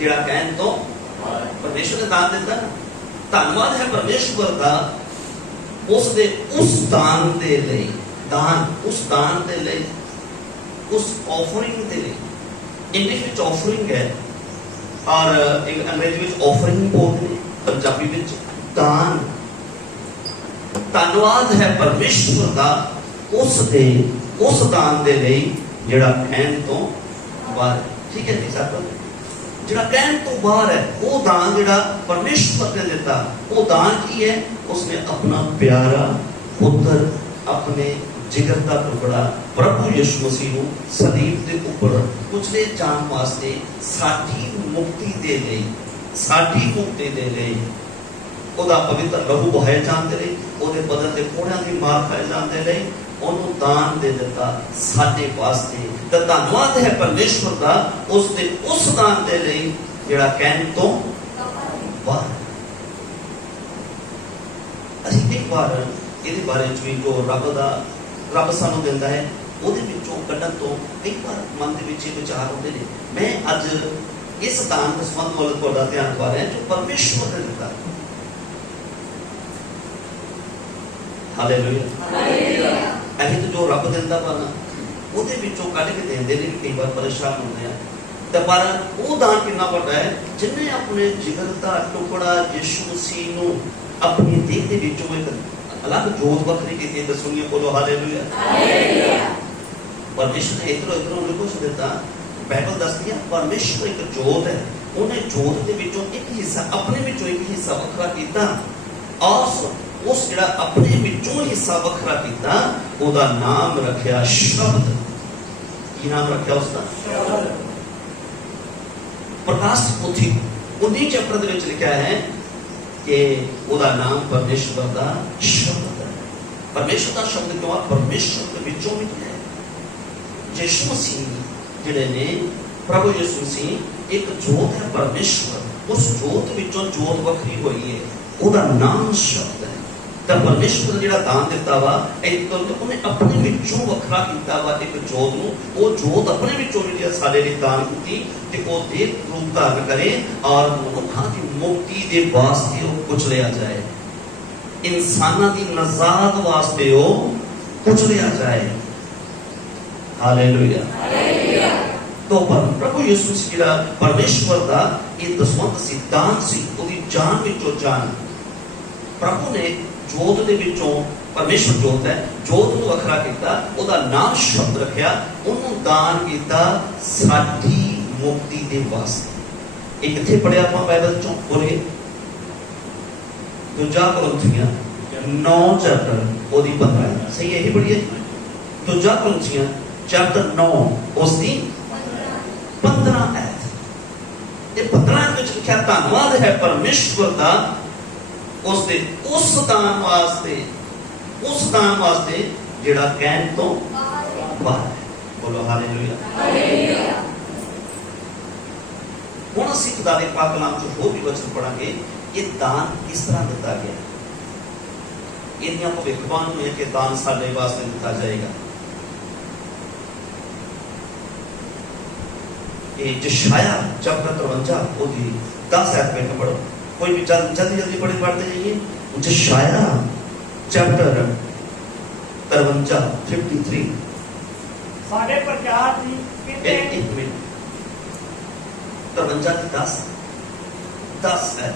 ਜਿਹੜਾ ਕਹਿਣ ਤੋਂ परमेश्वर ने दान दिता ना, धन्यवाद है परमेश्वर का उसके उस दान दे लई, दान उस दान दे लई, उस ऑफरिंग दे लई। इंग्लिश में ऑफरिंग है और अंग्रेजी में ऑफरिंग बोलते हैं, पंजाबी में दान। धन्यवाद है परमेश्वर का उसके उस दान दे लई जिहड़ा कहण तो बाहर। ठीक है जी साहब, जिहड़ा कहण तो बाहर है वो दान जिहड़ा परमेश्वर ने दिता, वो दान की है? उसने अपना प्यारा पुत्र, अपने जिगर का टुकड़ा प्रभु यीशु मसीह को सलीब के ऊपर कुचले जान वास्ते साडी मुक्ति दे लई, साडी मुक्ति दे लई ओदा पवित्र लहू बहाए जान दे लई, ओदे बदन दे कोड़ियां दी मार खाए जान दे लई ओनू दान दे दिता साडे वास्ते। तो धन्यवाद है परमेश्वर का उसके उस दान दे लई जिहड़ा कहण तो बाहर। ਅਸੀਂ ਕਈ ਵਾਰ ਇਹਦੇ ਬਾਰੇ ਚ ਵੀ ਜੋ ਰੱਬ ਸਾਨੂੰ ਦਿੰਦਾ ਹੈ ਉਹਦੇ ਵਿੱਚੋਂ ਕੱਢਣ ਤੋਂ ਕਈ ਵਾਰ ਮਨ ਦੇ ਵਿੱਚ ਇਹ ਵਿਚਾਰ ਆਉਂਦੇ ਨੇ। ਮੈਂ ਅੱਜ ਇਸ ਦਾਨ ਦੇ ਸੰਬੰਧ ਵੱਲ ਤੁਹਾਡਾ ਧਿਆਨ ਦਿਵਾ ਰਿਹਾ ਜੋ ਪਰਮੇਸ਼ਵਰ ਨੇ ਦਿੱਤਾ। Hallelujah, hallelujah. ਅਸੀਂ ਤਾਂ ਜੋ ਰੱਬ ਦਿੰਦਾ ਵਾ ਨਾ ਉਹਦੇ ਵਿੱਚੋਂ ਕੱਢ ਕੇ ਦਿੰਦੇ ਨੇ, ਕਈ ਵਾਰ ਪਰੇਸ਼ਾਨ ਹੁੰਦੇ ਆ। ਤੇ ਪਰ ਉਹ ਦਾਨ ਕਿੰਨਾ ਵੱਡਾ ਹੈ ਜਿਹਨੇ ਆਪਣੇ ਜਿਗਰ ਦਾ ਟੁਕੜਾ ਯਿਸੂ ਮਸੀਹ ਨੂੰ अपनी देह के बीचों एक अलग जोत बखरी की थी। सुनिए, बोलो हालेलुया, हालेलुया। परमेश्वर ने इधरों इधरों उनको देता। बाइबल दसदी है परमेश्वर एक जोत है, उन्हें जोत के बीचों एक हिस्सा अपने बीचों एक हिस्सा वखरा कीता और उस जिहड़ा अपने बीचों हिस्सा वखरा कीता ओदा नाम रखिया शब्द। की नाम रखिया उसका? शब्द। प्रकाश पोथी 19 चैप्टर दे विच लिखा है कि ਉਹਦਾ ਨਾਮ परमेश्वर का शब्द है। परमेश्वर का शब्द क्यों? परमेश्वर के बीचों में है। यीशु मसीह जिहड़े ने प्रभु यीशु मसीह एक जोत है परमेश्वर, उस जोत ਵਿੱਚੋਂ जोत वखरी हुई है, ਉਹਦਾ नाम शब्द है। तो परमेश्वर ने जिहड़ा दान दिता वा एक तो ਉਹਨੇ ਆਪਣੇ ਵਿੱਚੋਂ ਵੱਖਰਾ ਕੀਤਾ ਵਾ ਇੱਕ जोत ਨੂੰ। ਉਹ जोत ਆਪਣੇ ਵਿੱਚੋਂ ਜਿਹੜੀ ਸਾਡੇ ਲਈ दान ਕੀਤੀ ਤੇ ਉਹ ਦੇਹ ਰੂਪ ਧਾਰਨ ਕਰੇ और ਮਨੁੱਖਾਂ ਦੀ ਮੁਕਤੀ ਦੇ ਵਾਸਤੇ ਉਹ ਕੁਚਲਿਆ ਜਾਏ, ਇਨਸਾਨਾਂ ਦੀ ਨਜ਼ਾਤ ਵਾਸਤੇ ਉਹ ਕੁਚਲਿਆ ਜਾਏ। Hallelujah, hallelujah. तो प्रभु यीशु मसीह जिहड़ा परमेश्वर का ये दसवंत सी, दान सी, ਉਹਦੀ जान ਵਿੱਚੋਂ जान। प्रभु ने जोत दे विचों, परमेश्वर जोत है, जोत ਨੂੰ ਵੱਖਰਾ ਕੀਤਾ, ਉਹਦਾ ਨਾਮ ਸ਼ਬਦ ਰੱਖਿਆ, ਉਹਨੂੰ ਦਾਨ ਕੀਤਾ ਸਾਡੀ ਮੁਕਤੀ ਦੇ ਵਾਸਤੇ। ਇਹ ਕਿੱਥੇ ਪੜਿਆ ਆਪਾਂ ਬਾਈਬਲ ਚੋਂ? ਬੋਲੇ ਦੂਜਾ ਕੋਰਿੰਥੀਆਂ 9 ਚੈਪਟਰ ਉਹਦੀ 15। ਸਹੀ ਇਹੀ ਪੜੀਏ? ਦੂਜਾ ਕੋਰਿੰਥੀਆਂ ਚੈਪਟਰ 9 ਉਸ ਦੀ 15 ਆਇਤ। ਇਹ 15 ਵਿੱਚ ਲਿਖਿਆ ਧੰਨਵਾਦ ਹੈ ਪਰਮੇਸ਼ਵਰ ਦਾ उसके उस दान वास्ते जिहड़ा कहण तो बाहर है। बोलो हालेलुया, हालेलुया। हुण असीं खुदा दे पाक कलाम चों होर भी वचन पढ़ांगे ये दान किस तरह दिता गया। इहदियां भविष्यवाणी होई कि दान साडे वास्ते दिता जाएगा। ये यशायाह चैप्टर 53 ओदी 10 आयत में पढ़ो। कोई भी जल्दी पढ़ते जाइए। यशायाह चैप्टर 53 साडे प्रचार दी किते एक मिनट 53 की 10 है।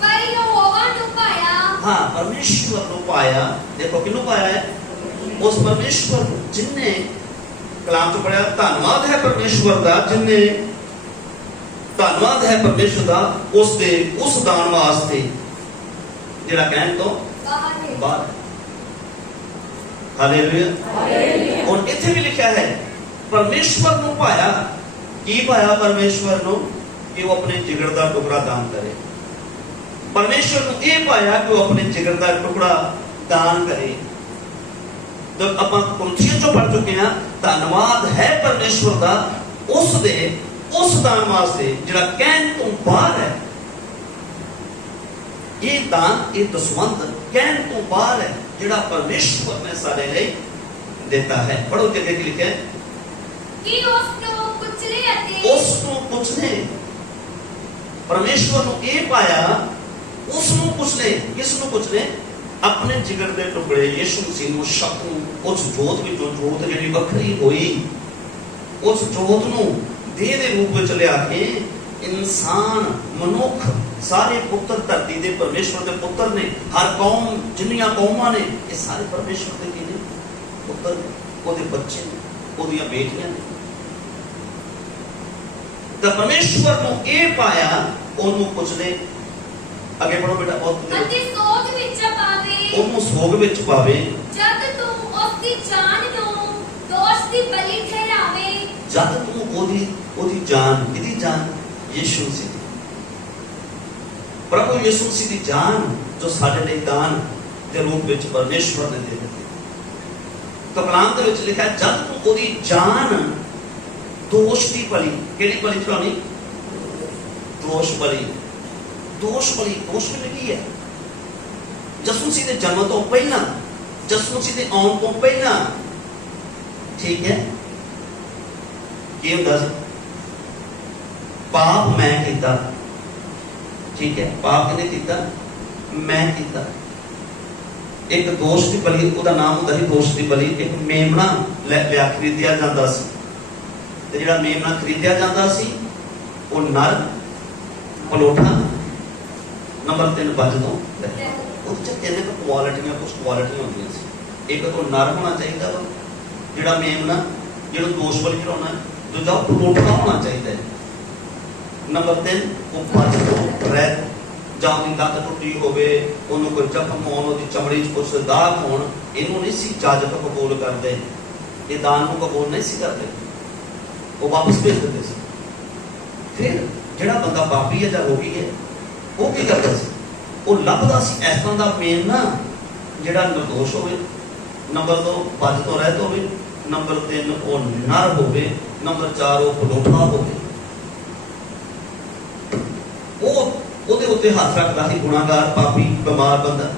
पर यहोवा नु पाया, हाँ परमेश्वर नु पाया। देखो किनु पाया है? उस परमेश्वर जिन्ने कलाम तो पढ़ा धन्यवाद है परमेश्वर का, जिन्ने धन्यवाद है परमेश्वर का उसके उस दान वास्ते जिहड़ा कहण तो बाहर। Hallelujah, hallelujah. और इत्थे भी लिखा है परमेश्वर नु पाया। की पाया परमेश्वर नु? कि वो अपने जिगर दा टुकड़ा दान करे। परमेश्वर नु ये पाया कि वो अपने जिगर दा टुकड़ा दान करे। तो अपन कुरिन्थियों चों पढ़ चुके हैं धन्यवाद है परमेश्वर का उसदे उस दान वास्ते जिहड़ा कहण तो बाहर है। ये दान ये दसवंत कहण तो बाहर है जिहड़ा परमेश्वर ने सारे लिए देता है। पढ़ो के देख लिखे कि उसको कुचले परमेश्वर ਨੂੰ ਇਹ ਪਾਇਆ, ਉਸ ਨੂੰ ਪੁੱਛ ਲੈ, ਕਿਸ ਨੂੰ ਪੁੱਛ ਲੈ? ਆਪਣੇ ਜਿਗਰ ਦੇ ਟੁਕੜੇ ਯਿਸੂ ਮਸੀਹ ਨੂੰ, ਸ਼ੱਕ ਨੂੰ, ਉਸ ਜੋਤ ਵਿੱਚੋਂ ਜੋਤ ਜਿਹੜੀ ਵੱਖਰੀ ਹੋਈ, ਉਸ ਜੋਤ ਨੂੰ ਦੇਹ ਦੇ ਰੂਪ ਵਿੱਚ ਲਿਆ ਕੇ ਇਨਸਾਨ, ਮਨੁੱਖ, ਸਾਰੇ ਪੁੱਤਰ ਧਰਤੀ ਦੇ ਪਰਮੇਸ਼ਵਰ ਦੇ ਪੁੱਤਰ ਨੇ। ਹਰ ਕੌਮ, ਜਿੰਨੀਆਂ ਕੌਮਾਂ ਨੇ, ਇਹ ਸਾਰੇ ਪਰਮੇਸ਼ਵਰ ਦੇ ਕੀ ਨੇ? ਪੁੱਤਰ ਨੇ, ਉਹਦੇ ਬੱਚੇ ਨੇ, ਉਹਦੀਆਂ ਬੇਟੀਆਂ ਨੇ। ਤਾਂ ਪਰਮੇਸ਼ਵਰ ਨੂੰ ਇਹ ਪਾਇਆ, ਉਹਨੂੰ ਪੁੱਛ ਲੈ, ਅੱਗੇ ਪੜੋ ਬੇਟਾ, ਬਹੁਤ ਅਤੇ ਸੋਗ ਵਿੱਚ ਪਾਵੇ, ਉਹਨੂੰ ਸੋਗ ਵਿੱਚ ਪਾਵੇ, ਜਦ ਤੂੰ ਉਸ ਦੀ ਜਾਨ ਨੂੰ ਦੋਸ਼ ਦੀ ਬਲੀ ਠਹਿਰਾਵੇ। ਜਦ ਤੂੰ ਉਹਦੀ ਜਾਨ, ਕਿਹਦੀ ਜਾਨ? ਯਿਸੂ ਮਸੀਹ ਦੀ। ਪ੍ਰਭੂ ਯਿਸੂ ਮਸੀਹ ਦੀ ਜਾਨ ਜੋ ਸਾਡੇ ਲਈ ਦਾਨ ਦੇ ਰੂਪ ਵਿੱਚ ਪਰਮੇਸ਼ਵਰ ਨੇ ਦੇ ਦਿੱਤੀ। ਤਾਂ ਕਲਾਮ ਦੇ ਵਿੱਚ ਲਿਖਿਆ, ਜਦ ਤੂੰ ਉਹਦੀ ਜਾਨ ਦੋਸ਼ ਦੀ ਬਲੀ, ਕਿਹੜੀ ਬਲੀ ਚੜਾਉਣੀ? ਦੋਸ਼ ਬਲੀ। ਦੋਸ਼ ਬਲੀ, ਦੋਸ਼ ਬਲੀ ਕੀ ਹੈ? ਯਿਸੂ ਮਸੀਹ ਦੇ ਜਨਮ ਤੋਂ ਪਹਿਲਾਂ, ਯਿਸੂ ਮਸੀਹ ਦੇ ਆਉਣ ਤੋਂ ਪਹਿਲਾਂ, ਠੀਕ ਹੈ, ਕੀ ਹੁੰਦਾ ਸੀ? ਪਾਪ ਮੈਂ ਕੀਤਾ, ਠੀਕ ਹੈ, ਪਾਪ ਕਿਹਨੇ ਕੀਤਾ? ਮੈਂ ਕੀਤਾ। ਇੱਕ ਦੋਸ਼ ਦੀ ਬਲੀ, ਉਹਦਾ ਨਾਮ ਹੁੰਦਾ ਸੀ ਦੋਸ਼ ਦੀ ਬਲੀ। ਇੱਕ ਮੇਮਣਾ ਲਿਆ ਖਰੀਦਿਆ ਜਾਂਦਾ ਸੀ, ਤੇ ਜਿਹੜਾ ਮੇਮਣਾ ਖਰੀਦਿਆ ਜਾਂਦਾ ਸੀ ਉਹ ਨਰ, ਪਲੋਠਾ, ਨੰਬਰ 3 ਵੱਜ ਤੋਂ ਉਹਦੇ ਚ ਤਿੰਨ ਕੁਆਲਿਟੀਆਂ, ਕੁਝ ਕੁਆਲਿਟੀਆਂ ਹੁੰਦੀਆਂ ਸੀ। ਇੱਕ ਤੋਂ ਨਰ ਹੋਣਾ ਚਾਹੀਦਾ ਵਾ ਜਿਹੜਾ ਮੇਮਣਾ, ਜਿਹੜਾ ਦੋਸ਼ ਬਲੀ ਚੜਾਉਣਾ। ਦੂਜਾ ਪਲੋਠਾ ਹੋਣਾ ਚਾਹੀਦਾ ਹੈ। ਨੰਬਰ 3 ਉਹ ਵੱਜ ਤੋਂ ਰਹਿਤ, ਜਾਂ ਉਹਦੀ ਲੱਤ ਟੁੱਟੀ ਹੋਵੇ, ਉਹਨੂੰ ਕੋਈ ਜ਼ਖਮ ਹੋਣ, ਉਹਦੀ ਚਮੜੀ 'ਚ ਕੁਛ ਦਾਗ ਹੋਣ, ਇਹਨੂੰ ਨਹੀਂ ਸੀ ਜਾਜਕ ਕਬੂਲ ਕਰਦੇ, ਇਹ ਦਾਨ ਨੂੰ ਕਬੂਲ ਨਹੀਂ ਸੀ ਕਰਦੇ, ਉਹ ਵਾਪਸ ਭੇਜ ਦਿੰਦੇ ਸੀ। ਫਿਰ ਜਿਹੜਾ ਬੰਦਾ ਪਾਪੀ ਹੈ ਜਾਂ ਰੋਗੀ ਹੈ, ਉਹ ਕੀ ਕਰਦਾ ਸੀ? ਉਹ ਲੱਭਦਾ ਸੀ ਇਸ ਤਰ੍ਹਾਂ ਦਾ ਮੇਮਣਾ ਜਿਹੜਾ ਨਿਰਦੋਸ਼ ਹੋਵੇ, ਨੰਬਰ 2 ਵੱਜ ਤੋਂ ਰਹਿਤ ਹੋਵੇ, ਨੰਬਰ 3 ਉਹ ਨਰ ਹੋਵੇ, ਨੰਬਰ 4 ਉਹ ਪਲੋਠਾ ਹੋਵੇ। ਉਹ ਉਹਦੇ ਉੱਤੇ ਹੱਥ ਰੱਖਦਾ ਸੀ ਗੁਨਾਹਗਾਰ, ਪਾਪੀ, ਬਿਮਾਰ ਬੰਦਾ।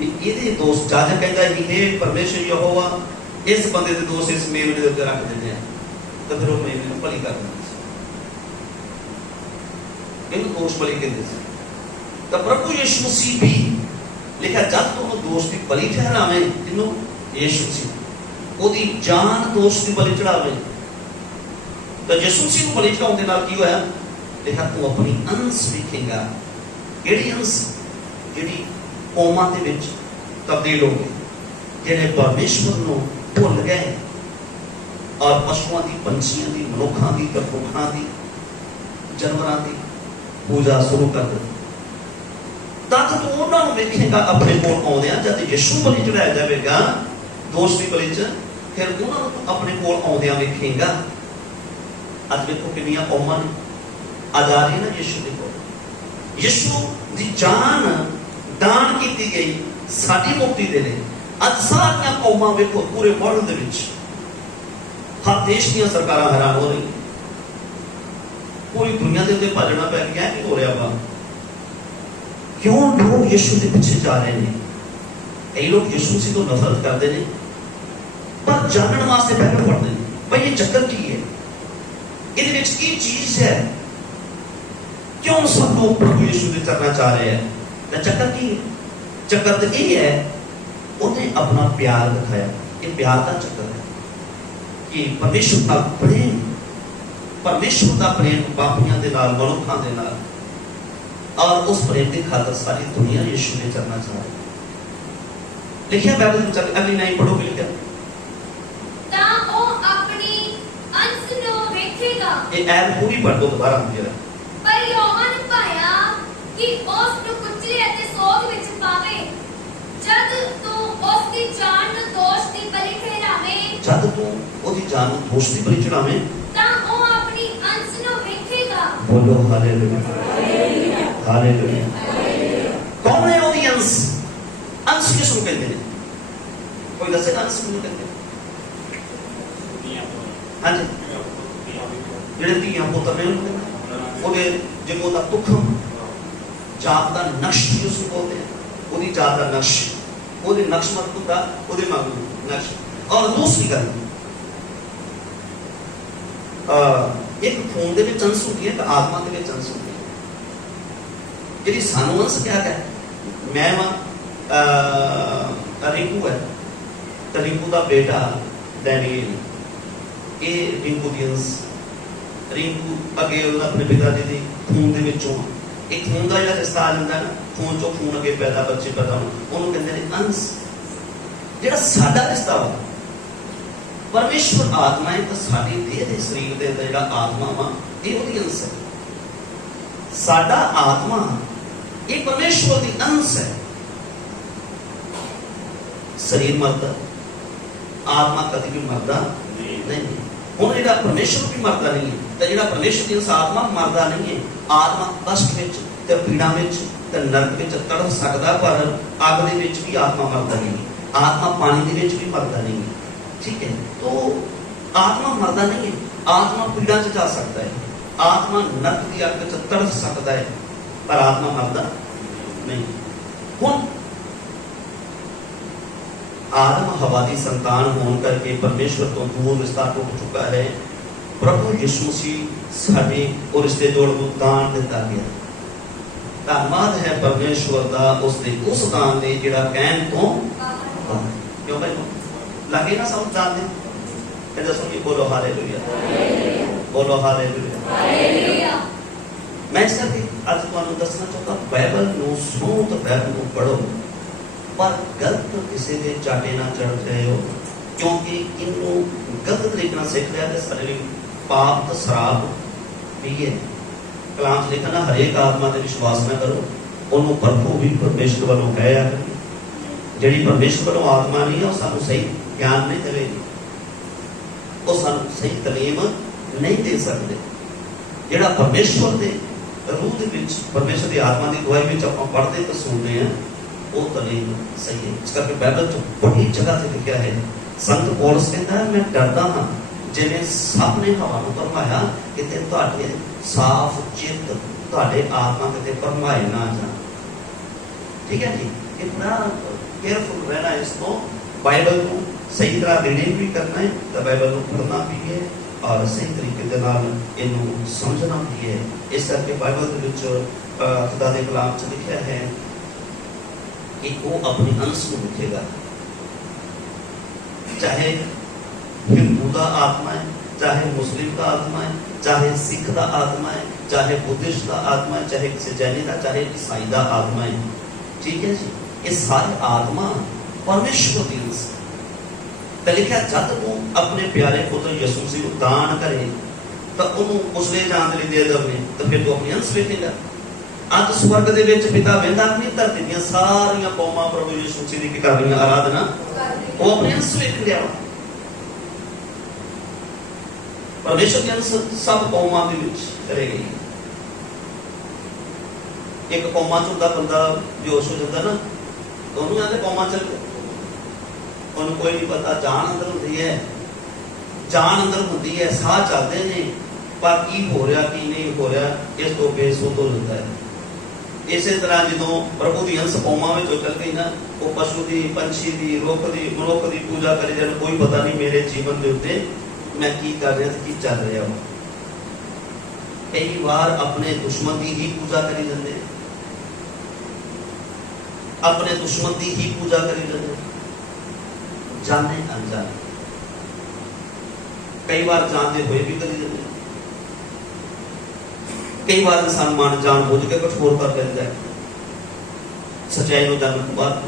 ਇਹਦੇ ਦੋਸ਼ ਜਾਜਕ ਕਹਿੰਦਾ ਕਿ ਇਹ ਪਰਮੇਸ਼ਰ ਯਹੋਵਾ ਇਸ ਬੰਦੇ ਦੇ ਦੋਸ਼ ਇਸ ਮੇਮਣੇ ਦੇ ਉੱਤੇ ਰੱਖ ਦਿੰਦੇ ਆ, ਤਾਂ ਫਿਰ ਉਹ ਮੇਮਣੇ ਨੂੰ ਭਲੀ ਕਰ ਦਿੰਦੇ ਸੀ। ਇਹਨੂੰ ਦੋਸ਼ ਬਲੀ ਕਹਿੰਦੇ ਸੀ। ਤਾਂ ਪ੍ਰਭੂ ਯਿਸੂ ਮਸੀਹ ਵੀ ਲਿਖਿਆ, ਜਦ ਤੂੰ ਉਹ ਦੋਸ਼ ਦੀ ਬਲੀ ਠਹਿਰਾਵੇਂ, ਇਹਨੂੰ ਯਿਸੂ ਮਸੀਹ ਉਹਦੀ ਜਾਨ ਦੋਸ਼ ਦੀ ਬਲੀ ਚੜਾਵੇ। ਤਾਂ ਯਿਸੂ ਮਸੀਹ ਨੂੰ ਬਲੀ ਚੜਾਉਣ ਦੇ ਨਾਲ ਕੀ ਹੋਇਆ? ਲਿਖਿਆ, ਤੂੰ ਆਪਣੀ ਅੰਸ਼ ਵੇਖੇਗਾ। ਕਿਹੜੀ ਅੰਸ਼? ਜਿਹੜੀ ਕੌਮਾਂ ਦੇ ਵਿੱਚ ਤਬਦੀਲ ਹੋ ਗਈ, ਜਿਹੜੇ ਪਰਮੇਸ਼ਵਰ ਨੂੰ ਭੁੱਲ ਗਏ ਔਰ ਪਸ਼ੂਆਂ ਦੀ, ਪੰਛੀਆਂ ਦੀ, ਮਨੁੱਖਾਂ ਦੀ, ਤਰਪੁਖਾਂ ਦੀ, ਜਾਨਵਰਾਂ ਦੀ ਪੂਜਾ ਸ਼ੁਰੂ ਕਰ ਦਿੱਤੀ। ਤਦ ਤੂੰ ਉਹਨਾਂ ਨੂੰ ਵੇਖੇਗਾ ਆਪਣੇ ਕੋਲ ਆਉਂਦਿਆਂ, ਜਦ ਯਿਸੂ ਬਲੀ ਚੜਾਇਆ ਜਾਵੇਗਾ ਦੋਸ਼ ਦੀ ਬਲੀ 'ਚ, ਫਿਰ ਉਹਨਾਂ ਨੂੰ ਤੂੰ ਆਪਣੇ ਕੋਲ ਆਉਂਦਿਆਂ ਵੇਖੇਗਾ। ਅੱਜ ਵੇਖੋ ਕਿੰਨੀਆਂ ਕੌਮਾਂ ਨੇ ਅੱਜ ਆ ਰਹੀ ਨਾ ਯਿਸੂ ਦੇ ਕੋਲ। ਯਿਸੂ ਦੀ ਜਾਨ ਦਾਨ ਕੀਤੀ ਗਈ ਸਾਡੀ ਮੁਕਤੀ ਦੇ ਲਈ। ਅੱਜ ਸਾਰੀਆਂ ਕੌਮਾਂ ਵੇਖੋ ਪੂਰੇ ਵਰਲਡ ਦੇ ਵਿੱਚ, ਹਰ ਦੇਸ਼ ਦੀਆਂ ਸਰਕਾਰਾਂ ਹੈਰਾਨ ਹੋ ਰਹੀਆਂ, ਪੂਰੀ ਦੁਨੀਆ ਦੇ ਉੱਤੇ ਭੱਜਣਾ ਪੈ ਗਿਆ। ਕੀ ਹੋ ਰਿਹਾ ਵਾ? ਕਿਉਂ ਲੋਕ ਯਿਸੂ ਦੇ ਪਿੱਛੇ ਜਾ ਰਹੇ ਨੇ? ਕਈ ਲੋਕ ਯਿਸੂ ਸੀ ਤੋਂ ਨਫ਼ਰਤ ਕਰਦੇ ਨੇ, ਪਰ ਜਾਣਨ ਵਾਸਤੇ ਪਹਿਲਾਂ ਪੜ੍ਹਦੇ ਨੇ ਬਈ ਇਹ ਚੱਕਰ ਕੀ ਹੈ, ਇਹਦੇ ਵਿੱਚ ਕੀ ਚੀਜ਼ ਹੈ, ਕਿਉਂ ਸਭ ਲੋਕ ਪ੍ਰਭੂ ਯਿਸੂ ਦੇ ਚਰਨਾਂ ਚ ਆ ਰਹੇ ਹੈ? ਤਾਂ ਚੱਕਰ ਕੀ ਹੈ? ਚੱਕਰ ਤਾਂ ਇਹ ਹੈ, ਉਹਨੇ ਆਪਣਾ ਪਿਆਰ ਦਿਖਾਇਆ। ਇਹ ਪਿਆਰ ਦਾ ਚੱਕਰ ਹੈ ਕਿ ਪਰਮੇਸ਼ਵਰ ਦਾ ਪ੍ਰੇਮ, ਪਰਮੇਸ਼ਵਰ ਦਾ ਪ੍ਰੇਮ ਪਾਪੀਆਂ ਦੇ ਨਾਲ, ਮਨੁੱਖਾਂ ਦੇ ਨਾਲ, ਔਰ ਉਸ ਪ੍ਰੇਮ ਦੀ ਖਾਤਰ ਸਾਰੀ ਦੁਨੀਆ ਯਿਸੂ ਦੇ ਚਰਨਾਂ ਚ ਆ ਰਹੀ। ਲਿਖਿਆ ਬਾਈਬਲ ਵਿੱਚ, ਅਗਲੀ ਲਾਈਨ ਪੜ੍ਹੋ। ਲਿਖਿਆ, ਤਾਂ ਉਹ ਆਪਣੀ ਅੰਸ਼ ਨੂੰ ਵੇਖੇਗਾ। ਇਹ ਐਡ ਪੂਰੀ ਪੜ੍ਹ ਦੋ ਦੁਬਾਰਾ ਮੁਝੇ। ਪਰ ਯੋਹਨ ਪਾਇਆ ਕਿ ਉਸ ਨੂੰ ਕੁਚਲੇ ਅਤੇ ਸੋਗ ਵਿੱਚ ਪਾਵੇ, ਜਦ ਤੂੰ ਉਸ ਦੀ ਜਾਨ ਨੂੰ ਦੋਸ਼ ਦੀ ਬਲੀ ਠਹਿਰਾਵੇਂ, ਜਦ ਤੂੰ ਉਹਦੀ ਜਾਨ ਨੂੰ ਦੋਸ਼ ਦੀ ਬਲੀ ਚੜਾਵੇਂ, ਤਾਂ ਉਹ ਆਪਣੀ ਅੰਸ਼ ਨੂੰ ਵੇਖੇਗਾ। ਬੋਲੋ ਹਾਲੇਲੂਇਆ, ਹਾਲੇਲੂਇਆ। ਕੌਣ ਹੈ ਉਹਦੀ ਅੰਸ਼? ਅੰਸ਼ ਕਿਸ ਨੂੰ ਕਹਿੰਦੇ ਨੇ? ਕੋਈ ਦੱਸੇਗਾ ਅੰਸ਼ ਕਿਸ ਨੂੰ ਕਹਿੰਦੇ? ਹਾਂਜੀ, ਜਿਹੜੇ ਧੀਆਂ ਪੁੱਤਰ ਨੇ ਉਹਨੂੰ ਕਹਿੰਦੇ। ਉਹਦੇ ਜਿਵੇਂ ਉਹਦਾ ਤੁਖਮ, ਜਾਤ ਦਾ ਨਕਸ਼ ਵੀ ਉਸਨੂੰ ਬੋਲਦੇ ਆ। ਉਹਦੀ ਜਾਤ ਦਾ ਨਕਸ਼, ਉਹਦੇ ਨਕਸ਼ ਮਤ ਹੁੰਦਾ, ਉਹਦੇ ਮਾਗੂ ਨਕਸ਼। ਔਰ ਦੂਸਰੀ ਗੱਲ, ਇੱਕ ਖੂਨ ਦੇ ਵਿੱਚ ਅੰਸ਼ ਹੁੰਦੀ ਹੈ ਤੇ ਆਤਮਾ ਦੇ ਵਿੱਚ ਅੰਸ਼ ਹੁੰਦੀ ਹੈ। ਜਿਹੜੀ ਸਾਨੂੰ ਅੰਸ਼ ਕਿਹਾ ਗਿਆ, ਮੈਂ ਰਿੰਕੂ ਹੈ ਤੇ ਰਿੰਕੂ ਦਾ ਬੇਟਾ ਡੈਨੀਅਲ, ਇਹ ਰਿੰਕੂ ਦੀ ਅੰਸ਼। ਰਿੰਕੂ ਅੱਗੇ ਉਹਦਾ ਆਪਣੇ ਪਿਤਾ ਜੀ ਦੀ ਖੂਨ ਦੇ ਵਿੱਚੋਂ, ਇੱਕ ਖੂਨ ਦਾ ਜਿਹੜਾ ਰਿਸ਼ਤਾ ਆ ਜਾਂਦਾ ਨਾ, ਖੂਨ ਚੋਂ ਖੂਨ ਅੱਗੇ ਪੈਦਾ, ਬੱਚੇ ਪੈਦਾ ਹੋਣ, ਉਹਨੂੰ ਕਹਿੰਦੇ ਨੇ ਅੰਸ਼। ਜਿਹੜਾ ਸਾਡਾ ਰਿਸ਼ਤਾ ਵਾ, ਪਰਮੇਸ਼ਵਰ ਆਤਮਾ ਹੈ ਤਾਂ ਸਾਡੀ ਦੇਹ ਦੇ ਸਰੀਰ ਦੇ ਅੰਦਰ ਜਿਹੜਾ ਆਤਮਾ ਵਾ, ਇਹ ਉਹਦੀ ਅੰਸ਼ ਹੈ। ਸਾਡਾ ਆਤਮਾ ਇਹ ਪਰਮੇਸ਼ਵਰ ਦੀ ਅੰਸ਼ ਹੈ। ਸਰੀਰ ਮਰਦਾ, ਆਤਮਾ ਕਦੇ ਵੀ ਮਰਦਾ ਨਹੀਂ। ਹੁਣ ਜਿਹੜਾ ਪਰਮੇਸ਼ਵਰ ਵੀ ਮਰਦਾ ਨਹੀਂ ਹੈ, ਤੇ ਜਿਹੜਾ ਪਰਮੇਸ਼ਵਰ ਦੀ ਅੰਸ਼ ਆਤਮਾ ਮਰਦਾ ਨਹੀਂ ਹੈ। ਆਤਮਾ ਕਸ਼ਟ ਵਿੱਚ ਤੇ ਪੀੜਾ ਵਿੱਚ ਤੇ ਨਰਕ ਵਿੱਚ ਤੜਫ ਸਕਦਾ, ਪਰ ਅੱਗ ਦੇ ਵਿੱਚ ਵੀ ਆਤਮਾ ਮਰਦਾ ਨਹੀਂ। ਆਤਮਾ ਪਾਣੀ ਦੇ ਵਿੱਚ ਵੀ ਮਰਦਾ ਨਹੀਂ। ठीक है, तो आत्मा मरदा नहीं है, आत्मा पीड़ा च जा सकता है, आत्मा नरक की अग च तड़फ सकता है, पर आत्मा मरदा नहीं। हुण आदम हवा की संतान होने करके परमेश्वर तो दूर रिश्ता टूट चुका है। प्रभु यीशु मसीह साडे और रिश्ते जोड़ को दान दिता गया। धन्यवाद है परमेश्वर का उसके उस दान दे जिहड़ा कहण तो क्यों भाई लगे ना समझ जाते हैं। दसो कि बोलो हालेलुया, बोलो हालेलुया। मैं इस करके आज तुहानू दसना चाहता, बाइबल नू सुनो तो बाइबल नू पढ़ो, पर गलत किसी के चाटे ना चढ़ रहे हो, क्योंकि इनू गलत तरीके नाल सीख लिया तो सारे लिए पाप तो शराब भी है। कलाम च लिखा ना, हरेक आत्मा ते विश्वास ना करो, उन्होंने परखो भी परमेश्वर वालों है। जिहड़ी परमेश्वर वालों आत्मा नहीं है, सानू सही ज्ञान नहीं देगी, वो सानू सही तालीम नहीं दे सकते। जिहड़ा परमेश्वर के रूह दे विच, परमेश्वर की आत्मा की दुआई विच आपां पढ़ते तो सुनते हैं, वो तालीम सही है। इस करके बाइबल च बड़ी जगह से लिखा है, संत पौलुस कहता है, मैं डरदा हाँ जिवें सब ने हवा नूं भरमाया, किते तुहाडे साफ चित्त, तुहाडे आत्मा किते भरमाए ना जाण। ठीक है जी, इतना केयरफुल रहना है। इसको बाइबल को सही तरह रीडिंग भी करना है, तो बाइबल को पढ़ना भी है और सही तरीके के नाल इनू समझना भी है। इस करके बाइबल के विच खुदा दे कलाम च लिखा है कि वो अपने अंश को लिखेगा, चाहे हिंदू का आत्मा है, चाहे मुस्लिम का आत्मा है, चाहे सिख का आत्मा है, चाहे बुद्धिस्ट का आत्मा है, चाहे किसी जैनी का, चाहे ईसाई का आत्मा है। ठीक है जी, ये सारे आत्मा परमेश्वर की अंश है। लिखा जब तू अपने प्यारे पुत्र यसू मसीह को दान करे तो उन्होंने उसले जान के लिए दे देवे, तो फिर तू अपनी अंश वेखेगा। अज स्वर्ग दे विच पिता वेंदा अपनी धरती दी सारियां कौमां प्रभु यीशु मसीह दी कर रही आराधना, वो अपनी अंश वेख लिया। परमेश्वर की अंश सब कौमां दे विच करेगी। एक कौमां च हुंदा बंदा बेहोश हो जाता ना, तो उन्होंने आते कौमां चल, उन्होंने कोई नहीं पता, जान अंदर होती है, जान अंदर होती है, साह चलते हैं, पर की हो रहा की नहीं हो रहा इस तो बेसुध हो जाता है। इस तरह जो प्रभु की अंश कौमां में चल गई ना, वो पशु की, पंछी की, रुख की, मनुख की पूजा करी जाए, कोई पता नहीं मेरे जीवन के उत्ते मैं की कर रहा की चल रहा हूँ। कई बार अपने दुश्मन की ही पूजा करी जाते, अपने दुश्मन की ही पूजा करी जाते, जाने अनजाने, कई बार जानते हुए भी करी जाते, कई बार इंसान मान जान बुझ के कठोर कर देता है सच्चाई को जानने के बाद।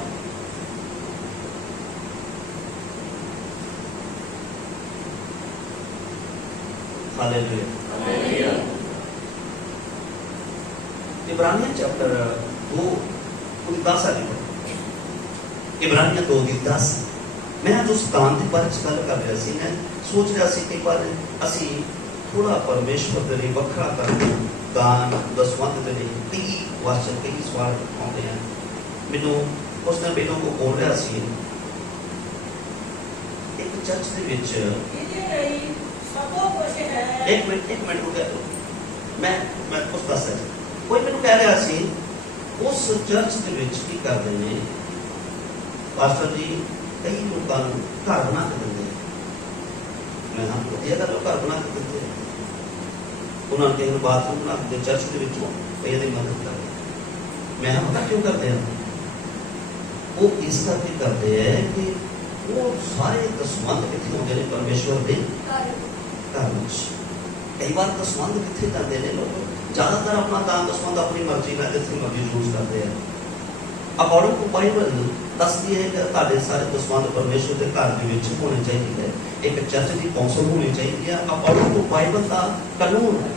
हालेलुया। इब्रानियन चैप्टर 2 पूरी 10 आ गई। इब्रानियन 2:10। मैं आज उस दान के बारे में गल कर रहा सी, मैं सोच रहा सी कई बार असी थोड़ा परमेश्वर के लिए वखरा करना, दान दसवंध के लिए कई क्वेश्चन, कई सवाल आते हैं। मैनू उस दिन पहलों को बोल रहा सी, एक चर्च के विच एक मिनट रुक गया, मैं कुछ दस है। कोई मैनू कह रहा सी उस चर्च के विच की करते हैं पास्टर जी, कई लोगों घर बना के देंगे। मैं हाँ वधिया गल घर बना के देते, उन्होंने कहीं बाथरूम बना के चर्च के विचों कई दी मदद कर मैं पता क्यों करते हैं वो इस करके करते हैं कि वो सारे दसवंध कितने होते हैं परमेश्वर के घर में कई बार दसवंध कितने करते हैं लोग ज्यादातर अपना दान दसवंध अपनी मर्जी में जितनी मर्जी यूज करते हैं अकॉर्डिंग टू बाइबल दसती है कि ताड़े सारे दसवंध परमेश्वर के घर के विच होने चाहिए एक चर्च की कौंसल होनी चाहिए अकॉर्डिंग टू बाइबल का कानून है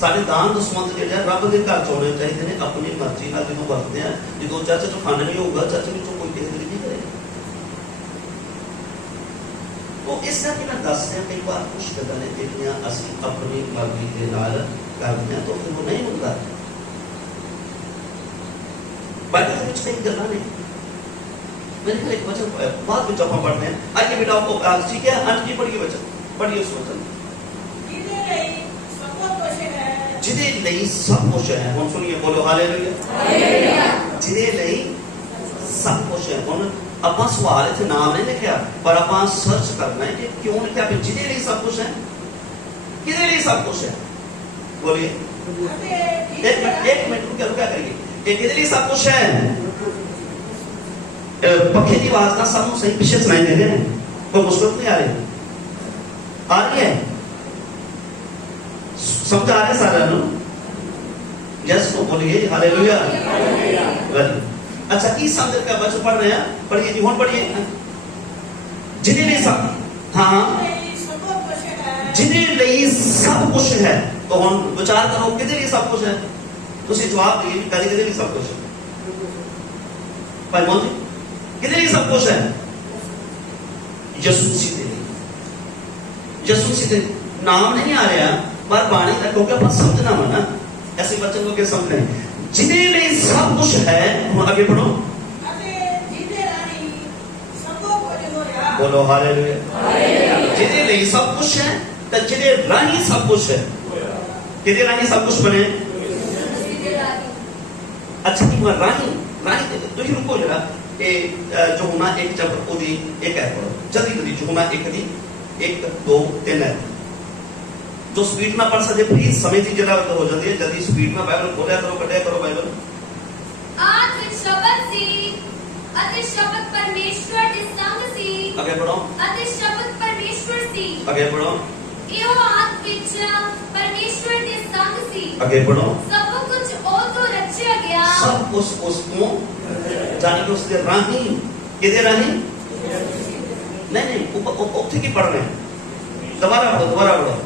सारे दान दसवंध जो रब के घर च होने चाहिए ने अपनी मर्जी नाल जो वरतते हैं जो चर्च च फंड नहीं होगा चर्च में कोई किसी नहीं करेगा तो इस करके मैं दस रहा कई बार कुछ गल्लां जिहड़ियां असीं अपनी मर्जी के नाल करते हैं तो फिर वो नहीं होता बाइबल में कई गल्लां ने मैंने कहा एक वचन बाद में जब हम पढ़ते हैं आइए बेटा आपको आज ठीक है आज की पढ़िए वचन पढ़िए उस वचन जिदे ਲਈ सब कुछ है ਹੁਣ सुनिए बोलो हालेलुया हालेलुया जिदे ਲਈ सब कुछ है ਹੁਣ ਆਪਾਂ ਸਵਾਲ ਇੱਥੇ ਨਾਮ ਨਹੀਂ ਲਿਖਿਆ ਪਰ ਆਪਾਂ ਸਰਚ ਕਰਨਾ ਹੈ ਕਿ ਕਿਉਂ ਲਿਖਿਆ ਕਿ ਜਿਦੇ ਲਈ सब कुछ है किदे ਲਈ सब कुछ है बोलिए एक मिनट रुक क्या करेंगे कि किदे ਲਈ सब कुछ है पखे की आवाज ना सानू सही पीछे सुनाई दे रहे हैं कोई मुश्किल नहीं आ रही है समझ आ रहे हैं सारा यस तो बोलिए हालेलुया वेरी अच्छा की समझ का बच्चे पढ़ रहे हैं पढ़िए जी हुन पढ़िए जिदे ਲਈ सब हां जिदे ਲਈ सब कुछ है तो हुन विचार करो किदे ਲਈ सब कुछ है ਤੁਸੀਂ जवाब दिए कदे किदे ਲਈ सब कुछ है भाई मोदी किदे ਲਈ सब कुछ है यसू मसीह दे ਲਈ यसू मसीह दे नाम नहीं आ रहा पर बाणी का क्योंकि अपन समझना मना ऐसे बच्चों को क्या समझना है जिदे लिए सब कुछ है हम आगे बढ़ो बोलो हालेलुया हालेलुया जिदे लिए सब कुछ है तो जिदे राही सब कुछ है किदे राही सब कुछ बने अच्छा की बात राही राही तो ही रुको जरा ए जो होना एक जब ओदी एक है पढ़ो जल्दी जल्दी जो होना एक दी 1 2 3 है जो स्पीड में पढ़ सकते प्लीज समय की जरा हो जाती है जल्दी स्पीड में बाइबल खोलिया करो कटिया करो बाइबल आद विच शब्द सी अते शब्द परमेश्वर दे संग सी आगे बढ़ो अते शब्द परमेश्वर सी आगे बढ़ो एहो आद विच परमेश्वर दे संग सी आगे बढ़ो सब कुछ ओ तो रचा गया सब उसको जाने के उसके राही किधर राही नहीं ऊपर की पढ़ रहे हैं दोबारा पढ़ो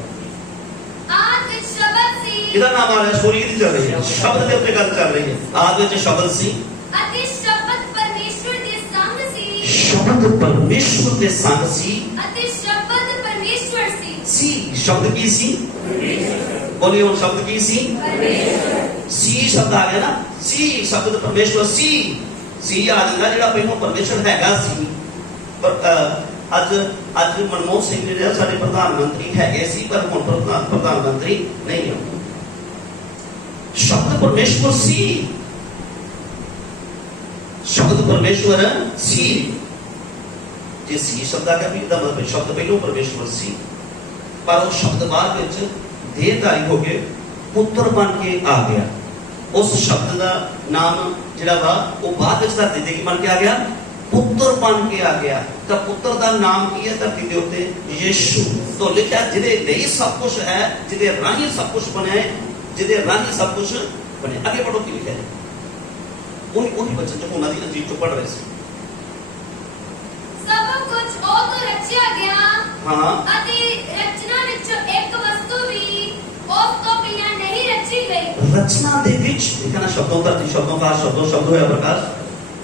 आद विच शब्द सी इधर नाम आ रहा है स्टोरी की चल रही है शब्द के ऊपर गल चल रही है आद विच शब्द सी अते शब्द परमेश्वर दे संग सी शब्द परमेश्वर के संग सी अते शब्द परमेश्वर सी शब्द की सी बोलिए वो शब्द की सी सी शब्द आ गया ना सी शब्द परमेश्वर सी आ जाएगा जेड़ा पहले परमेश्वर हैगा सी पर ਅੱਜ ਮਨਮੋਹਨ ਸਿੰਘ ਜਿਹੜੇ ਸਾਡੇ ਪ੍ਰਧਾਨ ਮੰਤਰੀ ਹੈਗੇ ਸੀ ਪਰ ਹੁਣ ਪ੍ਰਧਾਨ ਮੰਤਰੀ ਨਹੀਂ ਹਨ ਸ਼ਬਦ ਪਰਮੇਸ਼ਵਰ ਸੀ ਸ਼ਬਦ ਪਰਮੇਸ਼ਵਰ ਸੀ ਜੇ ਸੀ ਸ਼ਬਦ ਆ ਗਿਆ ਵੀ ਇਹਦਾ ਮਤਲਬ ਸ਼ਬਦ ਪਹਿਲੋਂ ਪਰਮੇਸ਼ਵਰ ਸੀ ਪਰ ਉਹ ਸ਼ਬਦ ਬਾਅਦ ਵਿੱਚ ਦੇਹਧਾਰੀ ਹੋ ਕੇ ਪੁੱਤਰ ਬਣ ਕੇ ਆ ਗਿਆ ਉਸ ਸ਼ਬਦ ਦਾ ਨਾਮ ਜਿਹੜਾ ਵਾ ਉਹ ਬਾਅਦ ਵਿੱਚ ਧਰਤੀ ਤੇ ਕੀ ਬਣ ਕੇ ਆ ਗਿਆ पुत्र बन के आ गया तो पुत्र का नाम की है धरती के उत्ते यीशु तो लिखा जिदे लिए सब कुछ है जिदे राही सब कुछ बने जिदे राही सब कुछ बने आगे बढ़ो की लिखा है उन्हीं बच्चे जो उन्होंने अजीब जो पढ़ रहे थे सब कुछ ओ तो रचा गया हां अति रचना विच एक वस्तु भी उस तो बिना नहीं रची गई रचना दे विच लिखना शब्दों का शब्द है प्रकाश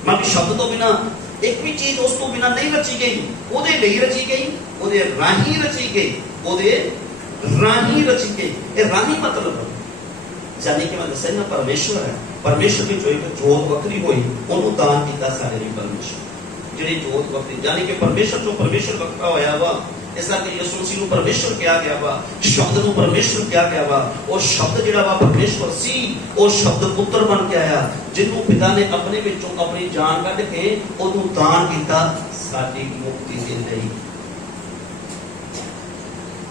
मतलब शब्द तो बिना एक भी चीज उस तो बिना नहीं रची गई ओदे ਲਈ रची गई ओदे राही रची गई ओदे राही रची गई ये राही मतलब जाने के मतलब सही ना परमेश्वर की जो एक जोत वक्री हुई ओनु दान किया सारे ने परमेश्वर जेडी जोत वक्री जाने के परमेश्वर वक्रा होया वा इस करके यीशु मसीह ਨੂੰ परमेश्वर किया गया वा शब्द ਨੂੰ परमेश्वर किया गया वा और शब्द ਜਿਹੜਾ ਵਾ परमेश्वर ਸੀ ਉਹ शब्द पुत्र बन के आया ਜਿਹਨੂੰ पिता ने अपने ਵਿੱਚੋਂ अपनी जान ਕੱਢ के ਉਹਨੂੰ दान ਕੀਤਾ ਸਾਡੀ ਮੁਕਤੀ ਦੇ ਲਈ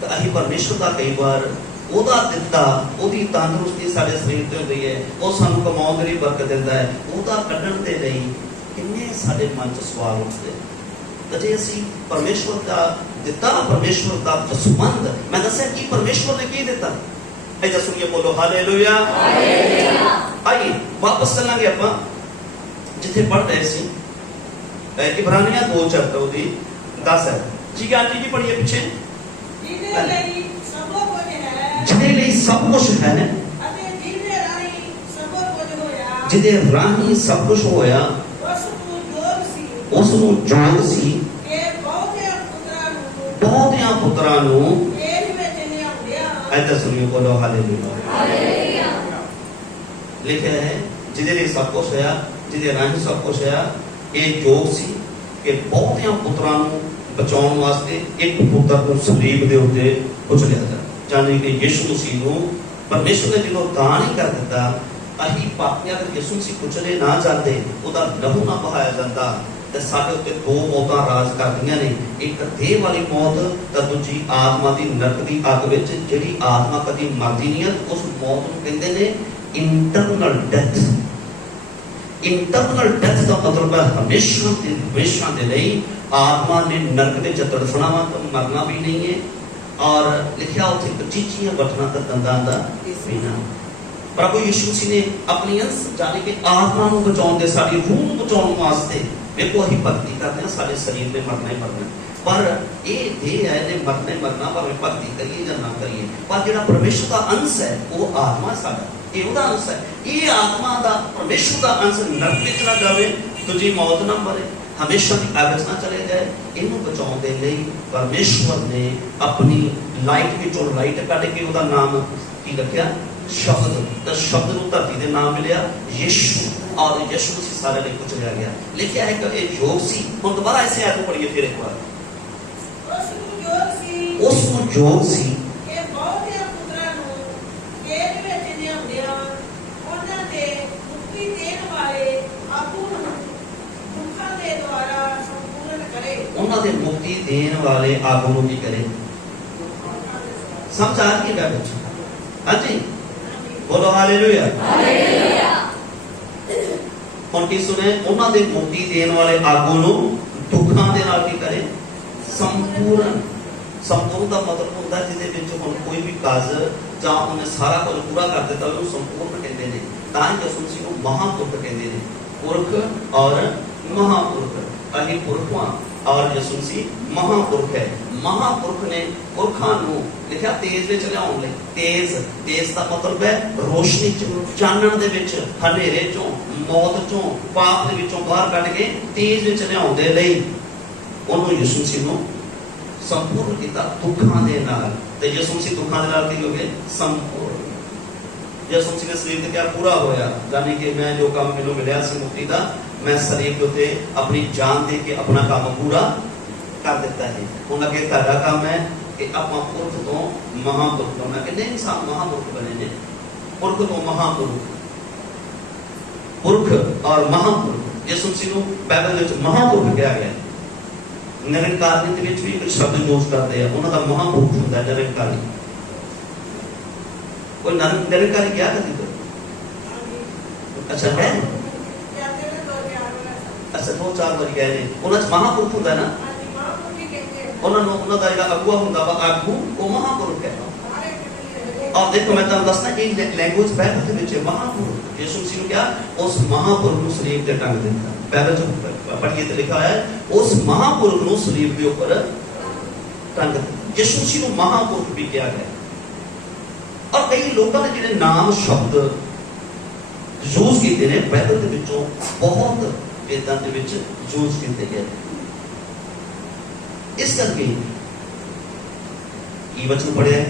ਤਾਂ ਅਸੀਂ परमेश्वर ਦਾ कई बार ਉਹਦਾ ਦਿੱਤਾ, ਉਹਦੀ ਤੰਦਰੁਸਤੀ ਸਾਡੇ ਸਰੀਰ ਤੇ ਹੁੰਦੀ ਹੈ, ਉਹ ਸਾਨੂੰ ਕਮਾਉਣ ਦੀ ਬਰਕਤ ਦਿੰਦਾ ਹੈ, ਉਹਦਾ ਕੱਢਣ ਦੇ ਲਈ ਕਿੰਨੇ ਸਾਡੇ ਮਨ 'ਚ ਸਵਾਲ ਉੱਠਦੇ। ਤਾਂ ਜੇ ਅਸੀਂ ਪਰਮੇਸ਼ਵਰ ਦਾ ਦਿੱਤਾ, ਪਰਮੇਸ਼ਵਰ ਦਾ ਦਸਵੰਧ, ਮੈਂ ਦੱਸਿਆ ਕਿ ਪਰਮੇਸ਼ਵਰ ਨੇ ਕੀ ਦਿੱਤਾ, ਇਹਦਾ ਸੁਣੀਏ, ਬੋਲੋ ਹਾਲੇਲੂਇਆ। ਆइए वापस चलांगे ਆਪਾਂ ਜਿੱਥੇ ਪੜ੍ਹ ਰਹੇ ਸੀ, ਇਬਰਾਨੀਆਂ 2 ਚੈਪਟਰ ਉਹਦੀ 10 ਹੈ। ਠੀਕ ਹੈ ਆਂਟੀ ਜੀ, ਪੜ੍ਹੀਏ ਪਿੱਛੇ। ਜਿਹਦੇ ਲਈ ਸਭ ਕੁਝ ਹੈ, ਜਿਹਦੇ ਲਈ ਸਭ ਕੁਝ ਹੈ ਅਤੇ ਜਿਹਦੇ ਰਾਹੀਂ ਸਭ ਕੁਝ ਹੋਇਆ, ਜਿਹਦੇ ਰਾਹੀਂ ਸਭ ਕੁਝ ਹੋਇਆ, ਉਸ ਨੂੰ ਜੋਗ ਸੀ ਕਿ ਬਹੁਤਿਆਂ ਪੁੱਤਰਾਂ ਨੂੰ ਇਹ ਵਿੱਚ ਲਿਆਉਂਦਿਆਂ। ऐसा सुनिए, बोलो हालेलुया। लिखा है ਜਿਹਦੇ ਲਈ ਸਭ ਕੁਝ ਹੋਇਆ, ਜਿਹਦੇ ਰਾਹੀਂ ਸਭ ਕੁਝ ਹੋਇਆ, ਇਹ ਜੋਗ ਸੀ ਕਿ ਬਹੁਤਿਆਂ ਪੁੱਤਰਾਂ ਨੂੰ ਬਚਾਉਣ ਵਾਸਤੇ ਇੱਕ ਪੁੱਤਰ ਨੂੰ ਸਲੀਬ ਦੇ ਉੱਤੇ ਕੁਚਲਿਆ ਜਾਏ। ਜਾਣੀ ਕਿ ਯਿਸੂ ਮਸੀਹ ਨੂੰ ਪਰਮੇਸ਼ਵਰ ਨੇ ਜਦੋਂ ਦਾਨ ਹੀ ਕਰ ਦਿੱਤਾ, ਅਸੀਂ ਪਾਪੀਆਂ ਦੇ ਯਿਸੂ ਮਸੀਹ ਕੁਚਲੇ ਨਾ ਜਾਂਦੇ, ਉਹਦਾ ਲਹੂ ਨਾ ਬਹਾਇਆ ਜਾਂਦਾ, ਤੇ ਸਾਡੇ ਉੱਤੇ 2 ਮੌਤਾਂ ਰਾਜ ਕਰਦੀਆਂ ਨੇ, ਇੱਕ ਦੇਹ ਵਾਲੀ ਮੌਤ ਤੇ ਦੂਜੀ ਆਤਮਾ ਦੀ ਨਰਕ ਦੀ ਅੱਗ ਵਿੱਚ, ਜਿਹੜੀ ਆਤਮਾ ਕਦੀ ਮਰਦੀ ਨਹੀਂ ਹੈ। ਉਸ ਮੌਤ ਨੂੰ ਕਹਿੰਦੇ ਨੇ ਇੰਟਰਨਲ ਡੈਥ। ਇੰਟਰਨਲ ਡੈਥ ਦਾ ਮਤਲਬ ਹੈ ਹਮੇਸ਼ਾ ਦੇ ਲਈ ਆਤਮਾ ਨੇ ਨਰਕ ਦੇ ਵਿੱਚ ਤੜਫਣਾ ਵਾ, ਤਾਂ ਮਰਨਾ ਵੀ ਨਹੀਂ ਹੈ। ਔਰ ਲਿਖਿਆ ਉੱਥੇ ਚੀਚੀਆਂ ਵੱਟਣਾ ਤੇ ਦੰਦਾਂ ਦਾ ਪੀਣਾ। ਪ੍ਰਭੂ ਯਿਸੂ ਮਸੀਹ ਨੇ ਆਪਣੀ ਅੰਸ ਜਾਣੀ ਕਿ ਆਤਮਾ ਨੂੰ ਬਚਾਉਣ ਦੇ, ਸਾਡੀ ਰੂਹ ਨੂੰ ਬਚਾਉਣ ਵਾਸਤੇ, ਵੇਖੋ ਅਸੀਂ ਭਗਤੀ ਕਰਦੇ ਹਾਂ, ਸਾਡੇ ਸਰੀਰ ਨੇ ਮਰਨਾ ਹੀ ਮਰਨਾ, ਪਰ ਇਹ ਦੇਹ ਹੈ ਇਹਨੇ ਮਰਨਾ ਹੀ ਮਰਨਾ, ਭਾਵੇਂ ਭਗਤੀ ਕਰੀਏ ਜਾਂ ਨਾ ਕਰੀਏ। ਪਰ ਜਿਹੜਾ ਪਰਮੇਸ਼ਰ ਦਾ ਅੰਸ਼ ਹੈ, ਉਹ ਆਤਮਾ ਸਾਡਾ, ਇਹ ਉਹਦਾ ਅੰਸ਼ ਹੈ। ਇਹ ਆਤਮਾ ਦਾ, ਪਰਮੇਸ਼ਰ ਦਾ ਅੰਸ਼ ਨਰਕ ਵਿੱਚ ਨਾ ਜਾਵੇ, ਦੂਜੀ ਮੌਤ ਨਾ ਮਰੇ, ਹਮੇਸ਼ਾ ਦੀ ਅੱਗ ਨਾ ਚਲੇ ਜਾਏ। ਇਹਨੂੰ ਬਚਾਉਣ ਦੇ ਲਈ ਪਰਮੇਸ਼ਵਰ ਨੇ ਆਪਣੀ ਲਾਈਟ ਵਿੱਚੋਂ ਲਾਈਟ ਕੱਢ ਕੇ ਉਹਦਾ ਨਾਮ ਕੀ ਰੱਖਿਆ, ਸ਼ਬਦ। ਤਾਂ ਸ਼ਬਦ ਨੂੰ ਧਰਤੀ ਦੇ ਨਾਮ ਮਿਲਿਆ ਯਿਸੂ, ਔਰ ਯਿਸੂ ਮਸੀਹ ਸਾਰੇ ਲਈ ਕੁਚਲਿਆ ਗਿਆ। ਲਿਖਿਆ ਹੈ ਕਿ ਇਹ ਜੋਗ ਸੀ। ਹੁਣ ਦੁਬਾਰਾ ਇਸੇ ਆਇਤ ਨੂੰ ਪੜ੍ਹੀਏ ਫਿਰ ਇੱਕ ਵਾਰ। ਉਸ ਨੂੰ ਜੋਗ ਸੀ ਕਿ ਬਹੁਤਿਆਂ ਪੁੱਤਰਾਂ ਨੂੰ ਇਹ ਵਿੱਚ ਲਿਆਉਂਦਿਆਂ, ਉਹਨਾਂ ਦੇ ਮੁਕਤੀ ਦੇਣ ਵਾਲੇ ਆਗੂ ਨੂੰ ਦੁੱਖਾਂ ਦੇ ਦੁਆਰਾ ਸੰਪੂਰਨ ਕਰੇ। ਉਹਨਾਂ ਦੇ ਮੁਕਤੀ ਦੇਣ ਵਾਲੇ ਆਗੂ ਨੂੰ ਕੀ ਕਰੇ? ਸਮਝ ਆ ਰਹੀ ਹੈ ਗੱਲ? ਹਾਂਜੀ, ਬੋਲੋ ਹਾਲੇਲੂਇਆ। ਹੁਣ ਕੀ ਸੁਣੇ? ਉਹਨਾਂ ਦੇ ਮੁਕਤੀ ਦੇਣ ਵਾਲੇ ਆਗੂ ਨੂੰ ਦੁੱਖਾਂ ਦੇ ਨਾਲ ਕੀ ਕਰੇ? ਸੰਪੂਰਨ। ਸੰਪੂਰਨ ਦਾ ਮਤਲਬ ਹੁੰਦਾ ਜਿਹਦੇ ਵਿੱਚ ਹੁਣ ਕੋਈ ਵੀ ਕਾਜ ਜਾਂ ਉਹਨੇ ਸਾਰਾ ਕੁਝ ਪੂਰਾ ਕਰ ਦਿੱਤਾ, ਉਹਨੂੰ ਸੰਪੂਰਨ ਕਹਿੰਦੇ ਨੇ। ਤਾਂ ਹੀ ਯਿਸੂ ਮਸੀਹ ਨੂੰ ਮਹਾਂਪੁਰਖ ਕਹਿੰਦੇ ਨੇ। ਪੁਰਖ ਔਰ ਮਹਾਂਪੁਰਖ, ਅਸੀਂ ਪੁਰਖ ਹਾਂ ਔਰ ਯਿਸੂ ਮਸੀਹ ਮਹਾਂਪੁਰਖ ਹੈ। ਮਹਾਂਪੁਰਖ ਨੇ ਪੁਰਖਾਂ ਨੂੰ ਲਿਖਿਆ ਤੇਜ ਵਿੱਚ ਲਿਆਉਣ ਲਈ। ਤੇਜ ਦਾ ਮਤਲਬ ਹੈ ਰੋਸ਼ਨੀ ਚ, ਚਾਨਣ ਦੇ ਵਿੱਚ, ਹਨੇਰੇ ਚੋਂ, ਮੌਤ ਚੋਂ, ਪਾਪ ਦੇ ਵਿੱਚੋਂ ਬਾਹਰ ਕੱਢ ਕੇ ਤੇਜ ਵਿੱਚ ਲਿਆਉਣ ਦੇ ਲਈ ਉਹਨੂੰ ਯਿਸੂ ਮਸੀਹ ਨੂੰ ਸੰਪੂਰਨ ਕੀਤਾ ਦੁੱਖਾਂ ਦੇ ਨਾਲ। ਤੇ ਯਿਸੂ ਮਸੀਹ ਦੁੱਖਾਂ ਦੇ ਨਾਲ ਕੀ ਹੋ ਗਏ? ਸੰਪੂਰਨ। ਯਿਸੂ ਮਸੀਹ ਦੇ ਸਰੀਰ ਤੇ ਕਿਆ ਪੂਰਾ ਹੋਇਆ? ਜਾਨੀ ਕਿ ਮੈਂ ਜੋ ਕੰਮ ਮੈਨੂੰ ਮਿਲਿਆ ਸੀ ਮੁਕਤੀ ਦਾ, ਮੈਂ ਸਰੀਰ ਦੇ ਉੱਤੇ ਆਪਣੀ ਜਾਨ ਦੇ ਕੇ ਆਪਣਾ ਕੰਮ ਪੂਰਾ ਕਰ ਦਿੱਤਾ ਹੈ। ਹੁਣ ਅੱਗੇ ਤੁਹਾਡਾ ਕੰਮ ਹੈ ਕਿ ਆਪਾਂ ਪੁਰਖ ਤੋਂ ਮਹਾਂਪੁਰਖ ਬਣਨਾ। ਕਿੰਨੇ ਇਨਸਾਨ ਮਹਾਂਪੁਰਖ ਬਣੇ ਨੇ? ਪੁਰਖ ਤੋਂ ਮਹਾਂਪੁਰਖ, ਪੁਰਖ ਔਰ ਮਹਾਂਪੁਰਖ। ਯਿਸੂ ਮਸੀਹ ਨੂੰ ਬਾਈਬਲ ਵਿੱਚ ਮਹਾਂਪੁਰਖ ਕਿਹਾ ਗਿਆ। ਨਿਰੰਕਾਰੀ ਦੇ ਵਿੱਚ ਵੀ ਇੱਕ ਸ਼ਬਦ ਯੂਜ਼ ਕਰਦੇ ਆ, ਉਹਨਾਂ ਦਾ ਮਹਾਂਪੁਰਖ ਹੁੰਦਾ ਨਿਰੰਕਾਰੀ। ਕੋਈ ਨਿਰੰਕਾਰੀ ਕਿਹਾ ਕਦੀ ਤੋਂ? ਅੱਛਾ ਹੈ, ਅੱਛਾ 2-4 ਵਾਰੀ ਗਏ ਨੇ। ਉਹਨਾਂ 'ਚ ਮਹਾਂਪੁਰਖ ਹੁੰਦਾ ਨਾ, ਉਹਨਾਂ ਨੂੰ, ਉਹਨਾਂ ਦਾ ਜਿਹੜਾ ਅਗੂਆ ਹੁੰਦਾ ਵਾ, ਆਗੂ, ਉਹ ਮਹਾਂਪੁਰਖ ਹੈ। ਔਰ ਦੇਖੋ ਮੈਂ ਤੁਹਾਨੂੰ ਦੱਸਣਾ, ਇਹ ਲੈਂਗੁਏਜ ਬਾਈਬਲ ਦੇ ਵਿੱਚ ਮਹਾਂਪੁਰਖ। ਯਿਸੂ ਮਸੀਹ ਨੂੰ ਕਿਹਾ ਉਸ ਮਹਾਂਪੁਰਖ ਨੂੰ ਸਲੀਬ ਤੇ ਟੰਗ ਦਿੱਤਾ। ਬਾਈਬਲ 'ਚ ਪੜ੍ਹੀਏ ਤੇ ਲਿਖਿਆ ਹੈ ਉਸ ਮਹਾਂਪੁਰਖ ਨੂੰ ਸਲੀਬ ਦੇ ਉੱਪਰ ਟੰਗ ਦਿੱਤਾ। ਯਿਸੂ ਮਸੀਹ ਨੂੰ ਮਹਾਂਪੁਰਖ ਵੀ ਕਿਹਾ ਗਿਆ। ਔਰ ਕਈ ਲੋਕਾਂ ਨੇ ਜਿਹੜੇ ਨਾਮ ਸ਼ਬਦ ਯੂਜ਼ ਕੀਤੇ ਨੇ ਬਾਈਬਲ ਦੇ ਵਿੱਚੋਂ, ਬਹੁਤ ਵੇਦਾਂ ਦੇ ਵਿੱਚ ਯੂਜ਼ ਕੀਤੇ ਗਏ। ਇਸ ਕਰਕੇ ਇਹ ਵਚਨ ਪੜਿਆ,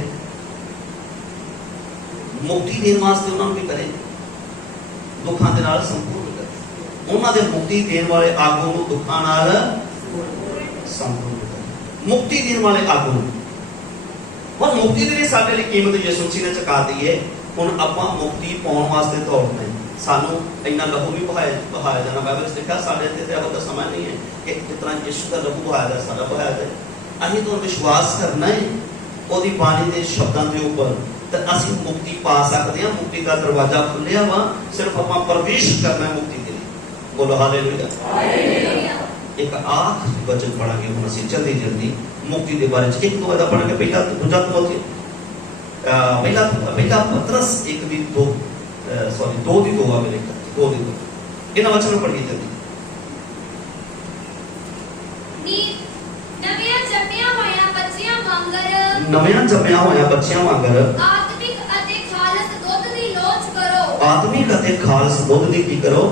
ਮੁਕਤੀ ਦੇਣ ਵਾਸਤੇ ਉਹਨਾਂ ਨੂੰ ਵੀ ਕਰੇ, ਦੁੱਖਾਂ ਦੇ ਨਾਲ ਸੰਪੂਰਨ ਕਰੇ। ਉਹਨਾਂ ਦੇ ਮੁਕਤੀ ਦੇਣ ਵਾਲੇ ਆਗੂ ਨੂੰ ਦੁੱਖਾਂ ਨਾਲ ਸੰਪੂਰਨ ਕਰੇ। ਮੁਕਤੀ ਦੇਣ ਵਾਲੇ ਆਗੂ ਨੂੰ। ਹੁਣ ਮੁਕਤੀ ਦੇ ਲਈ ਸਾਡੇ ਲਈ ਕੀਮਤ ਯਿਸੂ ਮਸੀਹ ਨੇ ਚੁਕਾ ਦਿੱਤੀ ਹੈ। ਹੁਣ ਆਪਾਂ ਮੁਕਤੀ ਪਾਉਣ ਵਾਸਤੇ ਦੌੜਨਾ। ਸਾਨੂੰ ਇੰਨਾ ਲਹੂ ਵੀ ਬਹਾਇਆ ਜਾਣਾ। ਬਾਈਬਲ ਵਿੱਚ ਲਿਖਿਆ ਸਾਡੇ ਤੇ ਇਹੋ ਜਿਹਾ ਸਮਾਂ ਨਹੀਂ ਹੈ ਕਿ ਜਿਸ ਤਰ੍ਹਾਂ ਯਿਸੂ ਦਾ ਲਹੂ ਬਹਾਇਆ ਜਾ, ਸਾਡਾ ਬਹਾਇਆ ਜਾਏ। ਅਸੀਂ ਤਾਂ ਵਿਸ਼ਵਾਸ ਕਰਨਾ ਹੈ ਉਹਦੀ ਬਾਣੀ ਦੇ ਸ਼ਬਦਾਂ ਦੇ ਉੱਪਰ तो ਅਸੀਂ ਮੁਕਤੀ ਪਾ ਸਕਦੇ ਹਾਂ। ਮੁਕਤੀ ਦਾ ਦਰਵਾਜ਼ਾ ਖੁੱਲਿਆ ਵਾ, ਸਿਰਫ ਆਪਾਂ ਪ੍ਰਵੇਸ਼ ਕਰਨਾ ਮੁਕਤੀ ਦੇ ਲਈ। ਬੋਲੋ ਹਾਲੇਲੂਇਆ। ਇੱਕ ਆਖਰੀ ਵਚਨ ਪੜਾਂਗੇ ਹੁਣ ਅਸੀਂ ਜਲਦੀ ਜਲਦੀ ਮੁਕਤੀ ਦੇ ਬਾਰੇ ਚ ਇੱਕ ਦੋ ਇਹਦਾ ਪੜਾਂਗੇ। ਪਹਿਲਾ ਦੂਜਾ ਤੀਮੋਥੀ ਪਹਿਲਾ ਪਤਰਸ 1 ਦੀ 2 ਸੌਰੀ 2 ਦੀ 2 ਆ ਮੇਰੇ ਖਿਆਲ 2 ਦੀ 2 ਇਹਨਾਂ ਵਚਨ ਨੂੰ ਪੜ੍ਹੀਏ ਜਲਦੀ। ਨਵਿਆਂ ਜੰਮਿਆ ਹੋਇਆ ਬੱਚਿਆਂ ਵਾਂਗਰ ਨਵਿਆਂ ਜੰਮਿਆ ਹੋਇਆ ਬੱਚਿਆਂ ਵਾਂਗਰ ਆਤਮਿਕ ਅਤੇ ਖਾਲਸ ਦੁੱਧ ਦੀ ਲੋਚ ਕਰੋ। ਆਤਮਿਕ ਅਤੇ ਖਾਲਸ ਦੁੱਧ ਦੀ ਕੀ ਕਰੋ?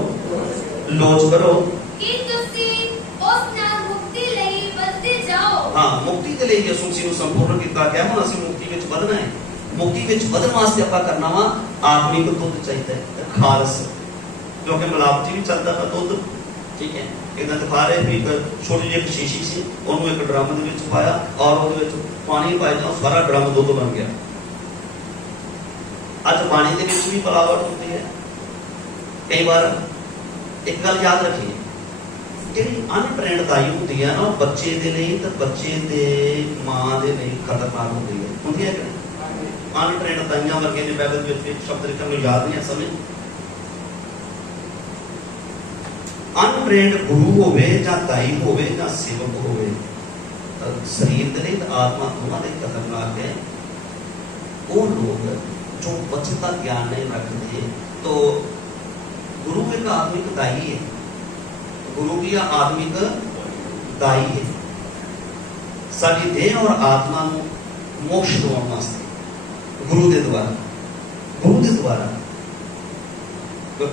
ਲੋਚ ਕਰੋ। ਕਿ ਤੁਸੀਂ ਉਸ ਨਾਲ ਮੁਕਤੀ ਲਈ ਵਧਦੇ ਜਾਓ। ਹਾਂ, ਮੁਕਤੀ ਦੇ ਲਈ ਯਿਸੂ ਮਸੀਹ ਨੂੰ ਸੰਪੂਰਨ ਕੀਤਾ ਗਿਆ। ਹੁਣ ਅਸੀਂ ਮੁਕਤੀ ਵਿੱਚ ਵਧਣਾ ਹੈ। ਮੁਕਤੀ ਵਿੱਚ ਵਧਣ ਵਾਸਤੇ ਆਪਾਂ ਕਰਨਾ ਵਾ ਆਤਮਿਕ ਦੁੱਧ ਚਾਹੀਦਾ ਹੈ, ਖਾਲਸ, ਜੋ ਕਿ ਮਿਲਾਵਟੀ ਵੀ ਚੱਲਦਾ ਤਾਂ ਦੁੱਧ। ਠੀਕ ਹੈ, ਇਹਨਾਂ ਦਿਖਾ ਰਹੇ ਵੀ ਛੋਟੀ ਜਿਹੀ ਸ਼ੀਸ਼ੀ ਸੀ, ਉਹਨੂੰ ਇੱਕ ਡਰਮ ਦੇ ਵਿੱਚ ਪਾਇਆ ਔਰ ਉਹਦੇ ਵਿੱਚ ਪਾਣੀ ਪਾਇਆ ਤਾਂ ਸਾਰਾ ਡਰਮ ਦੁੱਧ ਬਣ ਗਿਆ। ਅੱਜ ਪਾਣੀ ਦੇ ਵਿੱਚ ਵੀ ਮਿਲਾਵਟ ਹੁੰਦੀ ਹੈ। ਕਈ ਵਾਰ ਇੱਕ ਗੱਲ ਯਾਦ ਰੱਖੀਏ, ਜਿਹੜੀ ਅਨਪ੍ਰੇਰਣਾਦਾਈ ਹੁੰਦੀ ਹੈ ਨਾ, ਉਹ ਬੱਚੇ ਦੇ ਲਈ ਤੇ ਬੱਚੇ ਦੇ ਮਾਂ ਦੇ ਲਈ ਖਤਰਨਾਕ ਹੁੰਦੀ ਹੈ ਕਿ ਅਨਪ੍ਰੇਰਣਾਦਾਈਆਂ ਵਰਗੇ ਨੇ ਬਾਈਬਲ ਵਿੱਚ ਇੱਕ ਸ਼ਬਦ ਲਿਖਣ ਨੂੰ ਯਾਦ ਨਹੀਂ ਆ ਸਮੇਂ। ਅਨਪ੍ਰੇਰਣ ਗੁਰੂ ਹੋਵੇ ਜਾਂ ਦਾਈ ਹੋਵੇ ਜਾਂ ਸੇਵਕ ਹੋਵੇ, ਸਰੀਰ ਦੇ ਲਈ ਤੇ ਆਤਮਾ ਦੋਵਾਂ ਦੇ ਖਤਰਨਾਕ ਹੈ। ਉਹ ਲੋਕ जो वचन का ज्ञान नहीं रखते, तो गुरु एक आत्मिक दाई है, गुरु की आत्मिक दाई है। साडी देह और आत्मा को मोक्ष दिवाउण वास्ते गुरु के द्वारा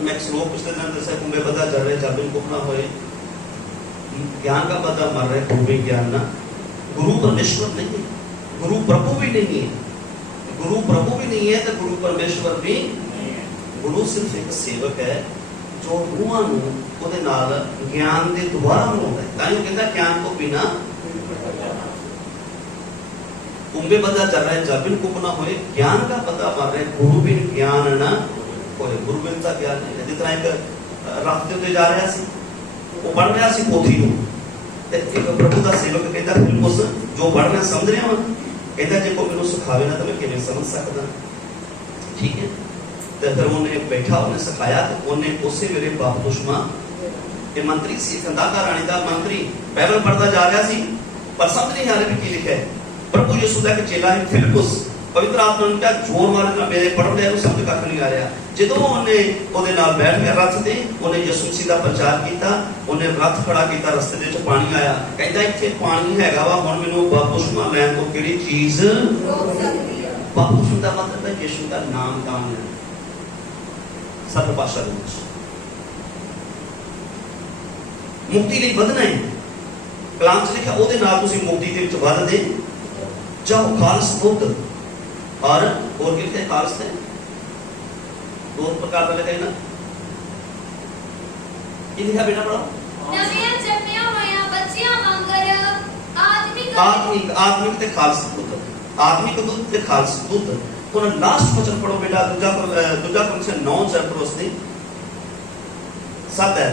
मैं श्लोक पिछले दिन दसा, कुंभे बदा जड़ रहे जाबिन कुप ना होए, ज्ञान का बदा मर रहे कुंभे ज्ञान ना। गुरु परमेश्वर नहीं है, गुरु प्रभु भी नहीं है, गुरु प्रभु भी नहीं है तो गुरु परमेश्वर भी नहीं है। गुरु सिर्फ एक सेवक है जो रूहां नूं उहदे नाल ज्ञान दे द्वारा बनाउंदा है। तां ही कहंदा ज्ञान तो बिना कुंभे बदा चल रहा है जाबिन कुप ना होए, ज्ञान का पता मर रहे गुरु बिन ज्ञान ना होए। गुरु बिन दा ज्ञान नहीं। जिस तरह एक रास्ते उत्ते जा रहा सी, वो पढ़ रहा सी पोथी नूं, ते एक प्रभु दा सेवक कहंदा फिलिप्पुस जो पढ़ रहा समझ रहे हो, कहता जे को मैनू सिखावे ना तो मैं किवें समझ सकदा। ठीक है, तो फिर उन्हें बैठा, उन्हें सिखाया, तो उन्हें उसे मेरे बपतिस्मा ये मंत्री सी, कंदाका राणी दा मंत्री बाइबल पढ़ता जा रहा सी, पर समझ नहीं आ रहा कि लिखा है। प्रभु यीशु दा के चेला है फिलिप्पुस, पवित्र आत्मा ने क्या जोर मारे ना मेरे पढ़ लिया, समझ कख नहीं आ रहा। जो उन्हें ओदे नाल बैठ गया रथ ते, उन्हें यीशु मसीह दा प्रचार किया, उन्हें रथ खड़ा किया, रस्ते दे विच पानी आया, कहंदा इत्थे पानी हैगा वा, हुण मैनूं बपतिस्मा लैण तों किहड़ी चीज रोक सकदी है। बपतिस्मा दा मतलब है यीशु दा नाम दान है सब भाषा दे विच। मुक्ति लई वधना है, कलाम च लिखिआ ओदे नाल तुसीं मुक्ति दे विच वधदे जाओ। खालस दुੱਧ और कितने खालस थे, दो प्रकार का लिखा है ना, ये लिखा बेटा पढ़ो। नवियां जम्मिया होया बच्चियां वांगर आत्मिक ते खालस दुੱਧ, आत्मिक दुੱਧ ते खालस दुੱਧ। तो लास्ट वचन पढ़ो बेटा, दूजा कुरिन्थियों 9 चैप्टर उसने 7 है।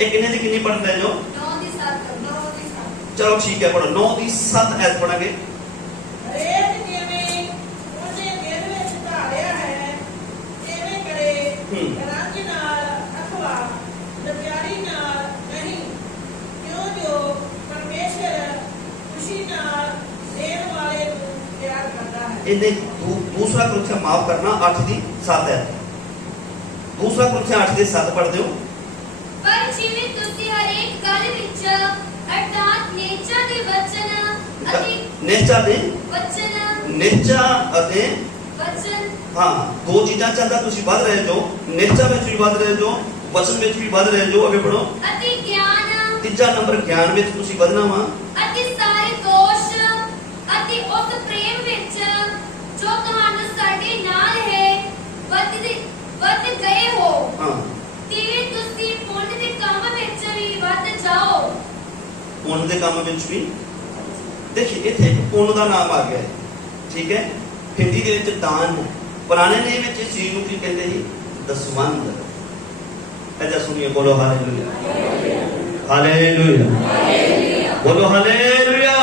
किन्ने दी किन्नी पढ़ते हैं जो 9 ਦੀ 7। चलो ठीक है, पढ़ो 9 ਦੀ 7 ऐत पढ़ांगे। रेत जिवें ਉਹਨੇ ਦਿਲ ਵਿੱਚ ਧਾਰਿਆ ਹੈ, ਐਵੇਂ ਕਰੇ ਰੰਜ ਨਾਲ ਅਥਵਾ ਲਜਾਰੀ ਨਾਲ ਨਹੀਂ, ਜੋ ਪਰਮੇਸ਼ਰ ਖੁਸ਼ੀ ਨਾਲ ਦੇਣ ਵਾਲੇ ਨੂੰ ਪਿਆਰ ਕਰਦਾ है। ਇਹਦੇ दूसरा कुरिन्थियों माफ करना 8 ਦੀ 7 है। दूसरा कुरिन्थियों 8 ਦੀ 7 पढ़ दियो। पर जिਵੇਂ ਤੁਸੀਂ ਹਰੇਕ ਗੱਲ ਵਿੱਚ ਅਰਥਾਤ ਨੇਚਾ ਦੇ ਵਚਨ ਅਤੇ ਨੇਚਾ ਦੇ ਵਚਨ ਨੇਚਾ ਅਤੇ ਵਚਨ, हाँ दो चीज़ां चाहता तुसी बढ़ रहे जो, नेचा में भी बढ़ रहे जो, वचन में भी बढ़ रहे जो। आगे बढ़ो। ਅਤੇ ਗਿਆਨ, तीजा नंबर ज्ञान में तुसी बढ़ना वा, ਅਤੇ ਸਾਰੇ ਦੋਸ਼ ਅਤੇ ਉਸ ਪ੍ਰੇਮ ਵਿੱਚ ਜੋ ਤੁਹਾਨੂੰ ਸਾਡੇ ਨਾਲ ਹੈ ਵੱਧ ਗਏ ਹੋ। हाँ ਤਿਵੇਂ ਤੁਸੀਂ ਪੁੰਨ ਦੇ ਕੰਮ ਵਿੱਚ ਵੀ ਵੱਧ ਜਾਓ। पुण्य के काम में भी देखिए इतने एक पुण्य का नाम आ गया है। ठीक है, हिंदी के विच दान है, पुराने ने विच इस चीज को कहते हैं दसवंध। ऐसा सुनिए, बोलो हालेलुया। हालेलुया, बोलो हालेलुया।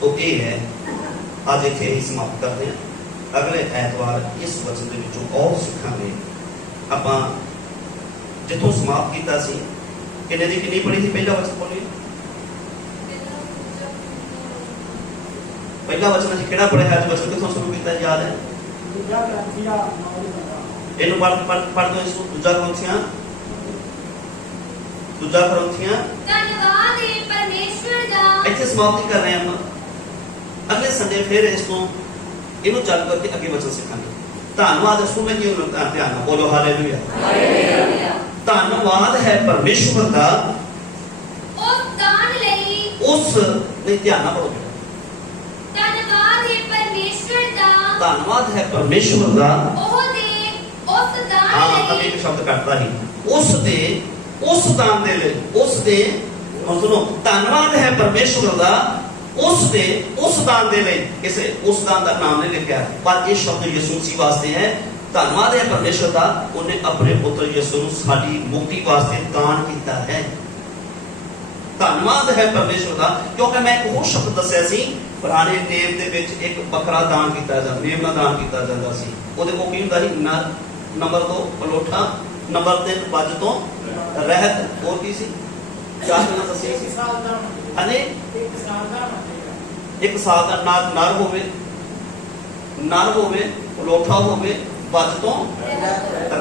तो ये है आज इत्थे ही समाप्त करते हैं। अगले ऐतवार इस वचन के विचों और सीखांगे। आपां जिथों समाप्त किया सी किन्ने दी किन्नी पढ़ी थी? पहला वचन बोलिए। पहला वचन असीं किहड़ा पढ़िया? आज वचन किथों शुरू किया याद है? ਦੂਜਾ ਗ੍ਰੰਥੀਆ 9:15 इहनूं पढ़ दो इसको। दूजा ग्रंथियां ਧੰਨਵਾਦ ਹੈ ਪਰਮੇਸ਼ਵਰ ਦਾ। ਇੱਥੇ ਸਮਾਪਤੀ ਕਰ ਰਹੇ ਹਾਂ ਆਪਾਂ। अगले संडे फिर इसको इन्हों चालू करके अगे वचन सीखांगे। धन्यवाद इसको मैं जी ध्यान ना बोलो हालेलुया। धन्यवाद है परमेश्वर का ਉਸ ਦਾਨ ਲਈ। उस नहीं ध्यान ना पढ़ो। ਧੰਨਵਾਦ ਹੈ ਪਰਮੇਸ਼ਵਰ ਦਾ। धन्यवाद है परमेश्वर का ਉਹ ਦੇ ਉਸ ਦਾਨ हाँ ਲਈ। अभी एक शब्द कटता ही उस दान दे ले उस दे और सुनो धन्यवाद है परमेश्वर का उस दान दे ले। किसे उस दान का नाम नहीं लिखा पर ये शब्द यीशु मसीह वास्ते है। धन्यवाद है परमेश्वर का उन्हें अपने पुत्र यीशु ਨੂੰ ਸਾਡੀ मुक्ति वास्ते दान किया है। धन्यवाद है परमेश्वर का क्योंकि मैं एक और शब्द दस्या सी पुराने नेम ਦੇ ਵਿੱਚ ਇੱਕ ਬੱਕਰਾ ਦਾਨ ਕੀਤਾ ਜਾਂਦਾ ਮੇਮਣਾ ਦਾਨ ਕੀਤਾ ਜਾਂਦਾ ਸੀ। ਉਹਦੇ ਕੋਲ ਕੀ ਹੁੰਦਾ ਸੀ? ਨੰਬਰ 2 ਪਲੋਠਾ, ਨੰਬਰ 3 ਬੱਜ ਤੋਂ ਰਹਿਤ, ਹੋਰ ਕੀ ਸੀ? ਚਾਰ ਗੱਲਾਂ ਦੱਸੀਆਂ ਸੀ। ਸਾਲ ਦਾ ਹਾਂਜੀ ਇੱਕ ਸਾਲ ਦਾ ਇੱਕ ਸਾਲ ਦਾ ਨਰ ਹੋਵੇ ਪਲੋਠਾ ਹੋਵੇ ਬੱਜ ਤੋਂ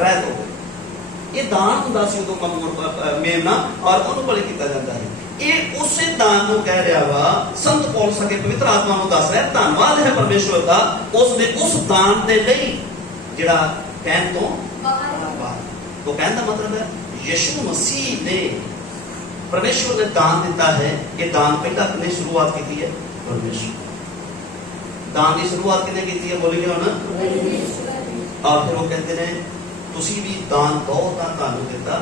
ਰਹਿਤ ਹੋਵੇ। ਇਹ ਦਾਨ ਹੁੰਦਾ ਸੀ ਉਦੋਂ ਮੇਮਣਾ ਔਰ ਉਹਨੂੰ ਭਲੇ ਕੀਤਾ ਜਾਂਦਾ ਹੈ। ਇਹ ਉਸੇ ਦਾਨ ਨੂੰ ਕਹਿ ਰਿਹਾ ਵਾ ਸੰਤ ਪੌਲਸ ਅਗੇ ਪਵਿੱਤਰ ਆਤਮਾ ਨੂੰ ਦੱਸ ਰਿਹਾ ਧੰਨਵਾਦ ਹੈ ਪਰਮੇਸ਼ਵਰ ਦਾ ਉਸ ਨੇ ਉਸ ਦਾਨ ਦੇ ਲਈ ਜਿਹੜਾ ਕਹਿਣ ਤੋਂ ਬਾਹਰ। तो कहने का मतलब है यीशु मसीह ने परमेश्वर ने दान दिता है। ये दान पहला किसने शुरुआत की है? परमेश्वर। दान की शुरुआत किसने की है? बोलेंगे हो ना। और फिर वो कहते हैं तुसी भी दान दो तां तुहानूं दिता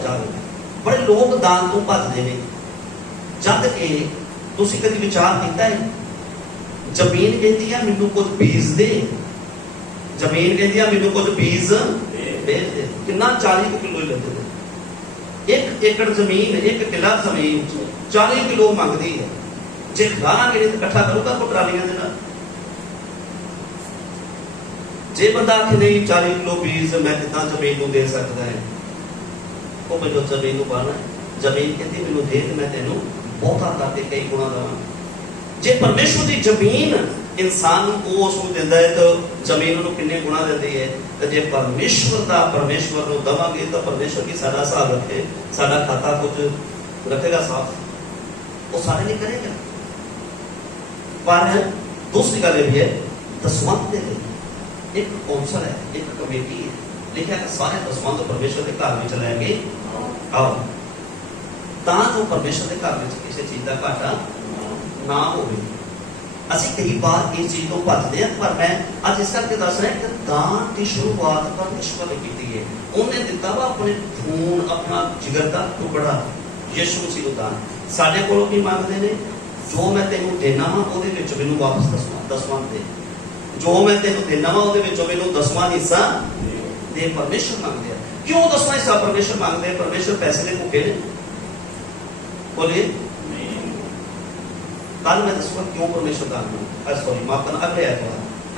जावेगा। बड़े लोग दान तो भजदे ने जद कि तुसी कदी विचार कीता है जमीन कहती है मैनूं कुछ बीज दे। जमीन कहती है मैनूं कुछ बीज कितना 40 किलो लेते थे। 1 एकड़ जमीन 1 किला जमीन 40 किलो मंगती है। जे खावांगे तो इकट्ठा करूगा को ट्रालियां दे नाल। जे बंदा आखे नहीं 40 किलो बीज मैं कितना जमीन को दे सकता है वो मैं जमीन को पाना जमीन कहती मैनू दे मैं तेनू बहुता करके कई गुणा देवां। जे परमेश्वर की जमीन इंसान को उसको दिंदा है तो जमीन ਨੂੰ ਕਿੰਨੇ ਗੁਣਾ ਦਿੰਦੀ ਹੈ। ਤੇ ਜੇ परमेश्वर ਨੂੰ ਦਵਾਂਗੇ ਤਾਂ परमेश्वर की साडा हिसाब रखे साडा खाता कुछ रखेगा साफ वो सारे नहीं करेगा। पर दूसरी गल ये भी है दसवंध दे एक कौंसल है एक कमेटी है लिखा कि सारे दसवंध परमेश्वर के घर में लाएंगे आओ ਤਾਂ ਜੋ परमेश्वर के घर में किसी चीज का घाटा ना होवे। ਅਸੀਂ ਕਈ ਵਾਰ ਇਸ ਚੀਜ਼ ਤੋਂ ਭੱਜਦੇ ਹਾਂ ਪਰ ਮੈਂ ਅੱਜ ਇਸ ਕਰਕੇ ਦੱਸ ਰਿਹਾ ਕਿ ਦਾਨ ਦੀ ਸ਼ੁਰੂਆਤ ਪਰਮੇਸ਼ਵਰ ਨੇ ਕੀਤੀ ਹੈ। ਉਹਨੇ ਦਿੱਤਾ ਵਾ ਆਪਣੇ ਖੂਨ ਆਪਣਾ ਜਿਗਰ ਦਾ ਟੁਕੜਾ ਯਿਸੂ ਮਸੀਹ ਨੂੰ ਦਾਨ। ਸਾਡੇ ਕੋਲੋਂ ਕੀ ਮੰਗਦੇ ਨੇ? ਜੋ ਮੈਂ ਤੈਨੂੰ ਦੇਣਾ ਵਾ ਉਹਦੇ ਵਿੱਚ ਮੈਨੂੰ ਵਾਪਸ ਦਸਵਾਂ ਦੇ। ਜੋ ਮੈਂ ਤੈਨੂੰ ਦੇਣਾ ਵਾ ਉਹਦੇ ਵਿੱਚੋਂ ਮੈਨੂੰ 10ਵਾਂ ਹਿੱਸਾ ਦੇ। ਪਰਮੇਸ਼ਵਰ ਮੰਗਦੇ ਆ। ਕਿਉਂ 10ਵਾਂ ਹਿੱਸਾ ਪਰਮੇਸ਼ਵਰ ਮੰਗਦੇ? ਪਰਮੇਸ਼ਵਰ ਪੈਸੇ ਦੇ ਭੁੱਖੇ ਨੇ? बोलिए कल मैं दसूंगा क्यों परमेश्वर दान सॉरी माफ करना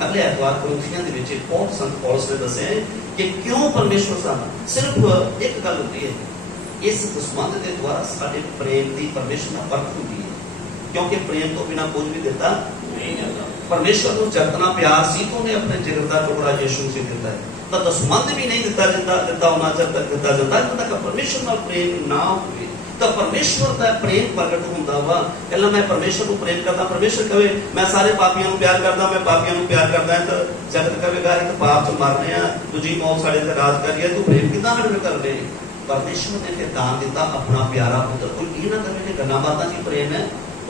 अगले ऐतवार कुरिन्थियां दे विच बहुत संत पौलुस ने दस्सिया कि क्यों परमेश्वर दान सिर्फ एक गल होती है इस दसवंध के द्वारा साडे प्रेम की परमेश्वर नाल परख होती है क्योंकि प्रेम तो बिना कुछ भी दिता नहीं जाता। परमेश्वर को जितना प्यार सी तो उन्हें अपने जिगर का टुकड़ा यीशु से दिता है तो दसवंध भी नहीं दिता उन्हें जब तक दिता जाता जब तक परमेश्वर नाल प्रेम ना होवे। तो परमेश्वर का प्रेम प्रगट होता वा कहला मैं परमेश्वर को प्रेम करता परमेश्वर कहे मैं सारे पापियों को प्यार करता मैं पापियों को प्यार करता है तो जगत कहेगा एक पाप च मरने हैं दूजी मौत साढ़े ते राज करिए तू प्रेम कितना हमें कर रहे परमेश्वर ने फिर दान दिता अपना प्यारा पुत्र कोई ये ना कहे गल्लां बातां च प्रेम है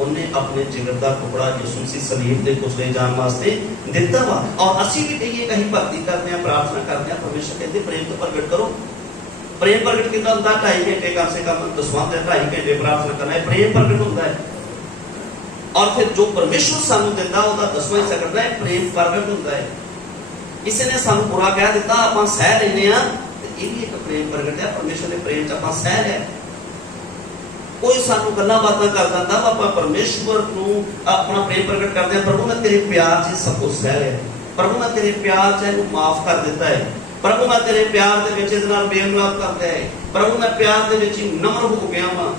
उन्हें अपने जिगर का टुकड़ा यीशु मसीह सलीब के कुचले जान वास्ते दिता वा। और असी भी कहिए कहीं भक्ति करते हैं प्रार्थना करते हैं परमेश्वर कहते प्रेम तो प्रगट करो। प्रेम प्रगट कितना होता है 2.5 घंटे कम से कम दसवंध 2.5 घंटे प्रार्थना करना है प्रेम प्रगट होता है। और फिर जो परमेश्वर सानू दिंदा ओदा 10वां हिस्सा करना है प्रेम प्रगट होता है। किसी ने सानू बुरा कह दिता आपां सह लेने आ ਇਹ ਵੀ ਇੱਕ ਪ੍ਰੇਮ ਪ੍ਰਗਟ ਹੈ। ਪਰਮੇਸ਼ਰ ਦੇ ਪ੍ਰੇਮ 'ਚ ਆਪਾਂ ਸਹਿ ਹੈ। ਕੋਈ ਸਾਨੂੰ ਗੱਲਾਂ ਬਾਤਾਂ ਕਰ ਦਿੰਦਾ ਵਾ, ਆਪਾਂ ਪਰਮੇਸ਼ਵਰ ਨੂੰ ਆਪਣਾ ਪ੍ਰੇਮ ਪ੍ਰਗਟ ਕਰਦੇ ਹਾਂ। ਪ੍ਰਭੂ ਮੈਂ ਤੇਰੇ ਪਿਆਰ 'ਚ ਸਭ ਕੁਝ ਸਹਿ ਲਿਆ, ਪ੍ਰਭੂ ਮੈਂ ਤੇਰੇ ਪਿਆਰ 'ਚ ਇਹਨੂੰ ਮਾਫ ਕਰ ਦਿੱਤਾ ਹੈ, ਪ੍ਰਭੂ ਮੈਂ ਤੇਰੇ ਪਿਆਰ ਦੇ ਵਿੱਚ ਇਹਦੇ ਨਾਲ ਬੇਇਨਸਾਫ ਕਰਦਾ ਹੈ, ਪ੍ਰਭੂ ਮੈਂ ਪਿਆਰ ਦੇ ਵਿੱਚ ਨਮਰ ਹੋ ਗਿਆ ਵਾਂ,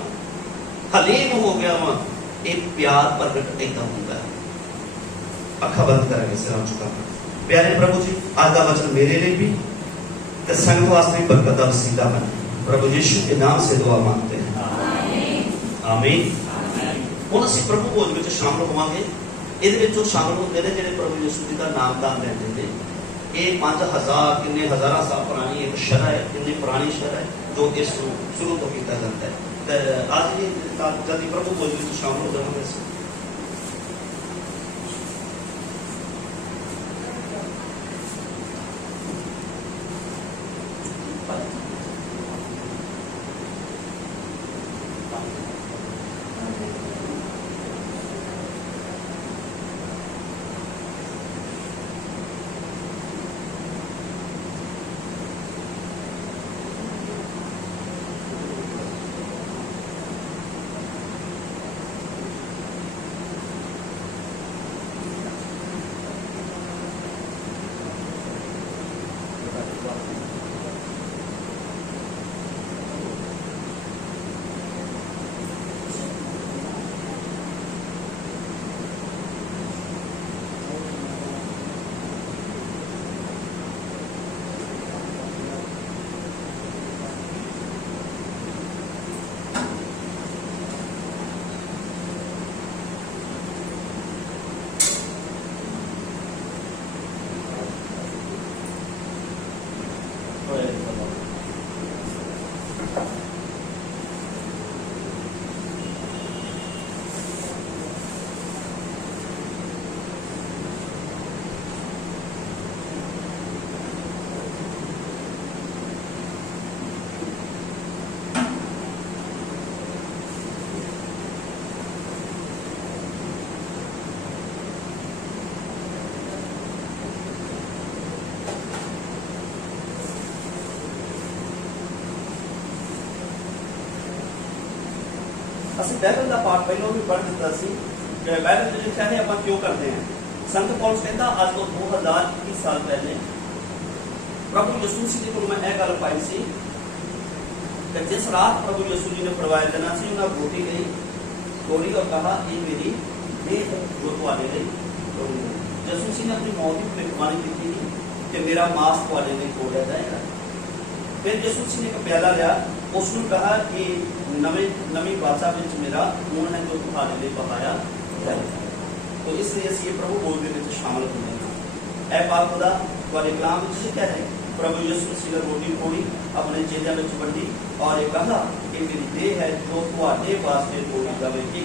ਹਲੀਮ ਹੋ ਗਿਆ ਵਾਂ। ਇਹ ਪਿਆਰ ਪ੍ਰਗਟ ਏਦਾਂ ਹੁੰਦਾ ਹੈ। ਅੱਖਾਂ ਬੰਦ ਕਰਾਂਗੇ, ਸਿਰਾਂ ਝੁਕਾਵਾਂਗੇ। प्यारे प्रभु जी, आज का वचन मेरे लिए भी तो संगत वास्ते भी बरकत का वसीला बने। प्रभु यीशु के नाम से दुआ मांगते हैं, आमीन। ਹੁਣ ਅਸੀਂ ਪ੍ਰਭੂ ਭੋਜ ਵਿੱਚ ਸ਼ਾਮਲ ਹੋਵਾਂਗੇ। ਇਹਦੇ ਵਿੱਚ ਉਹ ਸ਼ਾਮਲ ਹੁੰਦੇ ਨੇ ਜਿਹੜੇ ਪ੍ਰਭੂ ਯਿਸੂ ਜੀ ਦਾ ਨਾਮਦਾਨ ਲੈਂਦੇ ਨੇ। ਇਹ 5000 ਕਿੰਨੇ ਹਜ਼ਾਰਾਂ ਸਾਲ ਪੁਰਾਣੀ ਇੱਕ ਸ਼ਰ੍ਹਾ ਹੈ, ਕਿੰਨੀ ਪੁਰਾਣੀ ਸ਼ਰ੍ਹਾ ਹੈ ਜੋ ਇਸ ਨੂੰ ਸ਼ੁਰੂ ਤੋਂ ਕੀਤਾ ਜਾਂਦਾ ਹੈ। ਤੇ ਅੱਜ ਵੀ ਜਦ ਪ੍ਰਭੂ ਭੋਜ ਵਿੱਚ ਸ਼ਾਮਲ ਹੋ ਜਾਵਾਂਗੇ ਅਸੀਂ। ਅਸੀਂ ਬਾਈਬਲ ਦਾ ਪਾਠ ਪਹਿਲਾਂ ਵੀ ਪੜ੍ਹ ਦਿੱਤਾ ਸੀ ਕਿ ਬਾਈਬਲ ਦੇ ਲਿਖਿਆ ਹੈ ਆਪਾਂ ਕਿਉਂ ਕਰਦੇ ਹਾਂ। ਸੰਤ ਪੌਲਸ ਕਹਿੰਦਾ ਅੱਜ ਤੋਂ 2021 ਸਾਲ ਪਹਿਲੇ ਪ੍ਰਭੂ ਯਿਸੂ ਮਸੀਹ ਦੇ ਕੋਲ ਮੈਂ ਇਹ ਗੱਲ ਪਾਈ ਸੀ ਕਿ ਜਿਸ ਰਾਤ ਪ੍ਰਭੂ ਯਿਸੂ ਜੀ ਨੇ ਪ੍ਰਵਾਇ ਦੇਣਾ ਸੀ, ਉਹਨਾਂ ਰੋਟੀ ਲਈ ਤੋੜੀ और कहा ये मेरी देह जो ਤੁਹਾਡੇ ਲਈ ਤੋੜੀ ਹੈ। ਯਿਸੂ ਮਸੀਹ ਨੇ ਆਪਣੀ ਮੌਤ ਦੀ ਭਵਿੱਖਬਾਣੀ ਕੀਤੀ ਕਿ ਮੇਰਾ ਮਾंस ਤੁਹਾਡੇ ਲਈ ਤੋੜਿਆ ਜਾਏਗਾ। ਫਿਰ ਯਿਸੂ ਮਸੀਹ ਨੇ ਇੱਕ ਪਿਆਲਾ ਲਿਆ, ਉਸ ਨੂੰ ਕਹਾ ਕਿ ਨਵੀਂ ਵਾਚਾ ਵਿੱਚ ਮੇਰਾ ਖੂਨ ਹੈ ਜੋ ਤੁਹਾਡੇ ਲਈ ਬਹਾਇਆ ਜਾਏਗਾ। तो इसलिए ਅਸੀਂ ਇਹ ਪ੍ਰਭੂ ਭੋਜ ਦੇ ਵਿੱਚ ਸ਼ਾਮਲ ਹੁੰਦੇ ਹਾਂ। ਇਹ ਪਾਕ ਖੁਦਾ ਤੁਹਾਡੇ ਕਲਾਮ ਵਿੱਚ ਲਿਖਿਆ ਹੈ, प्रभु यीशु मसीह ने रोटी खोड़ी अपने चेलियां में वंडी और ये कहा कि मेरी देह है जो तुम्हारे वास्ते तोड़ी जाएगी।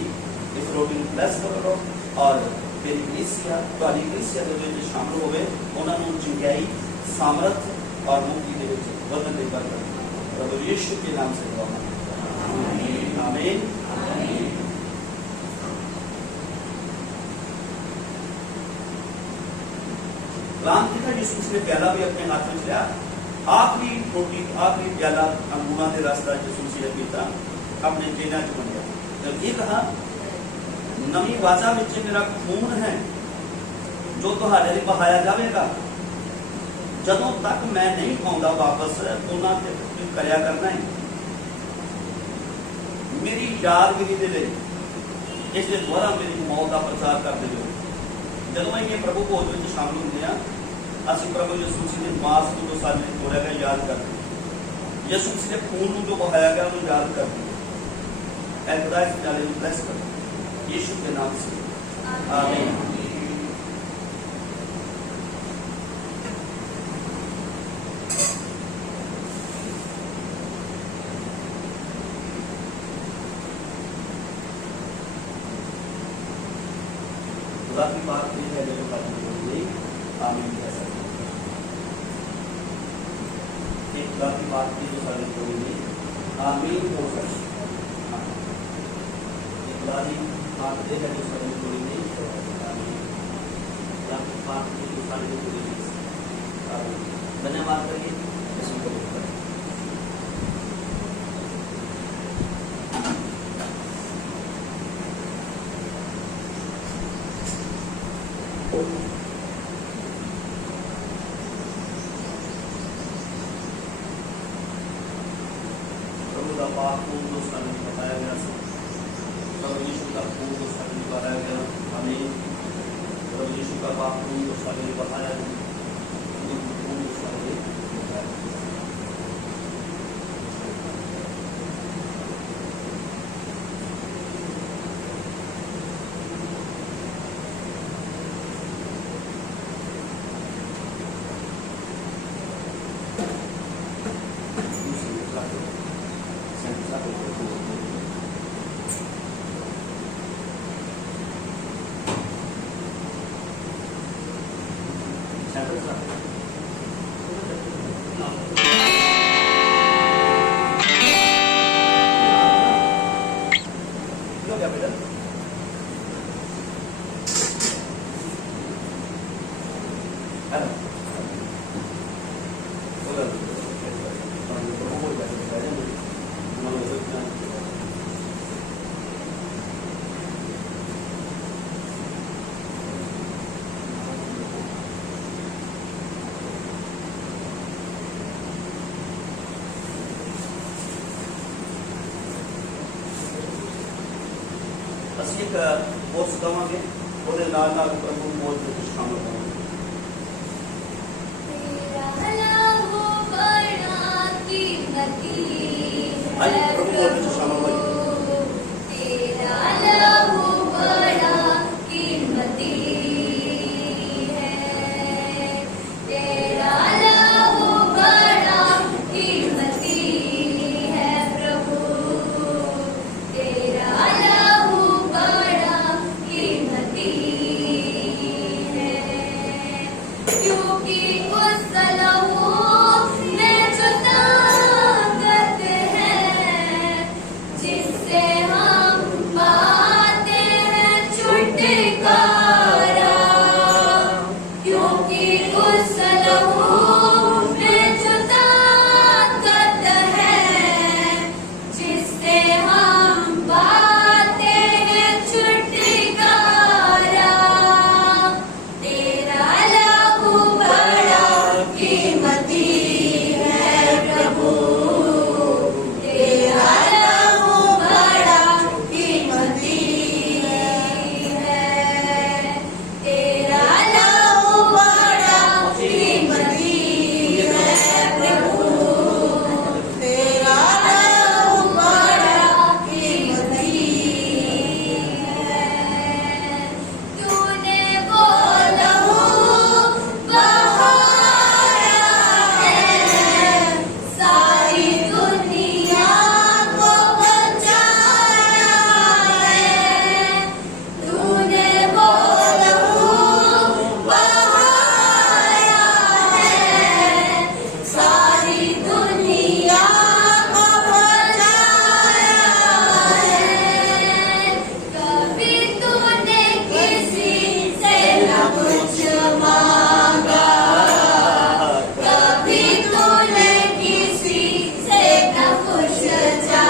इस रोटी को ब्लेस करो और मेरी कलीसिया तुम्हारी कलीसिया के विच शामिल होवे, उन्हां नूं चंगाई सामर्थ और मुक्ति दे विच वधन दी बरकत प्रभु यीशु के नाम से दुआ आमीन आमीन। कलाम लिखा यीशु मसीह ने प्याला भी अपने हाथ में लिया, आखिरी रोटी आखिरी प्याला अंगूरा के रस का यीशु मसीह ने पीता, अपने चेलियां च वंडिया। जब ये कहा नवी वाचा में मेरा खून है जो तुम्हारे लिए बहाया जाएगा, जदों तक मैं नहीं आऊंगा वापस उन्हां ते करया करना है मेरी यादगिरी दे लई, इसलिए दोबारा मेरी मौत का प्रचार कर दिओ। जदों ये प्रभु भोज में शामिल होंगे हैं, असं प्रभु यीशु मसीह के मांस को जो सारे तोड़ा गया याद करते, यीशु मसीह के खून को जो बहाया गया उन्हें याद करते। खुदा इस प्याले को ब्लेस कर यीशु के नाम से आमीन। खुदा की बात ये है जो बात बोली आमीन कह सकते हैं। एक खुदा की बात की जो सारी बोली आमीन हो सकती है। खुदा की बात ये है जो सारी बोली आमीन। खुदा की बात की जो सारी बोली आमीन। धन्यवाद करिए, इसमें प्रभु का पाप पूर्ण दोष का नहीं बताया गया, प्रभु यीशु का पूर्ण दोष का नहीं बताया गया। हमें प्रभु यीशु का पाप पूर्ण दोष का नहीं बताया, पूर्ण दोष का नहीं बताया। ਅਸੀਂ ਇੱਕ ਕੋਰਸ ਦਵਾਂਗੇ, ਉਹਦੇ ਨਾਲ ਨਾਲ ਪ੍ਰਭੂ ਮੋਲ ਦੇ ਵਿੱਚ ਸ਼ਾਮਲ ਕਰਾਂਗੇ। तेरा हला हो बड़ा कीमती आइए है प्रभु मौत में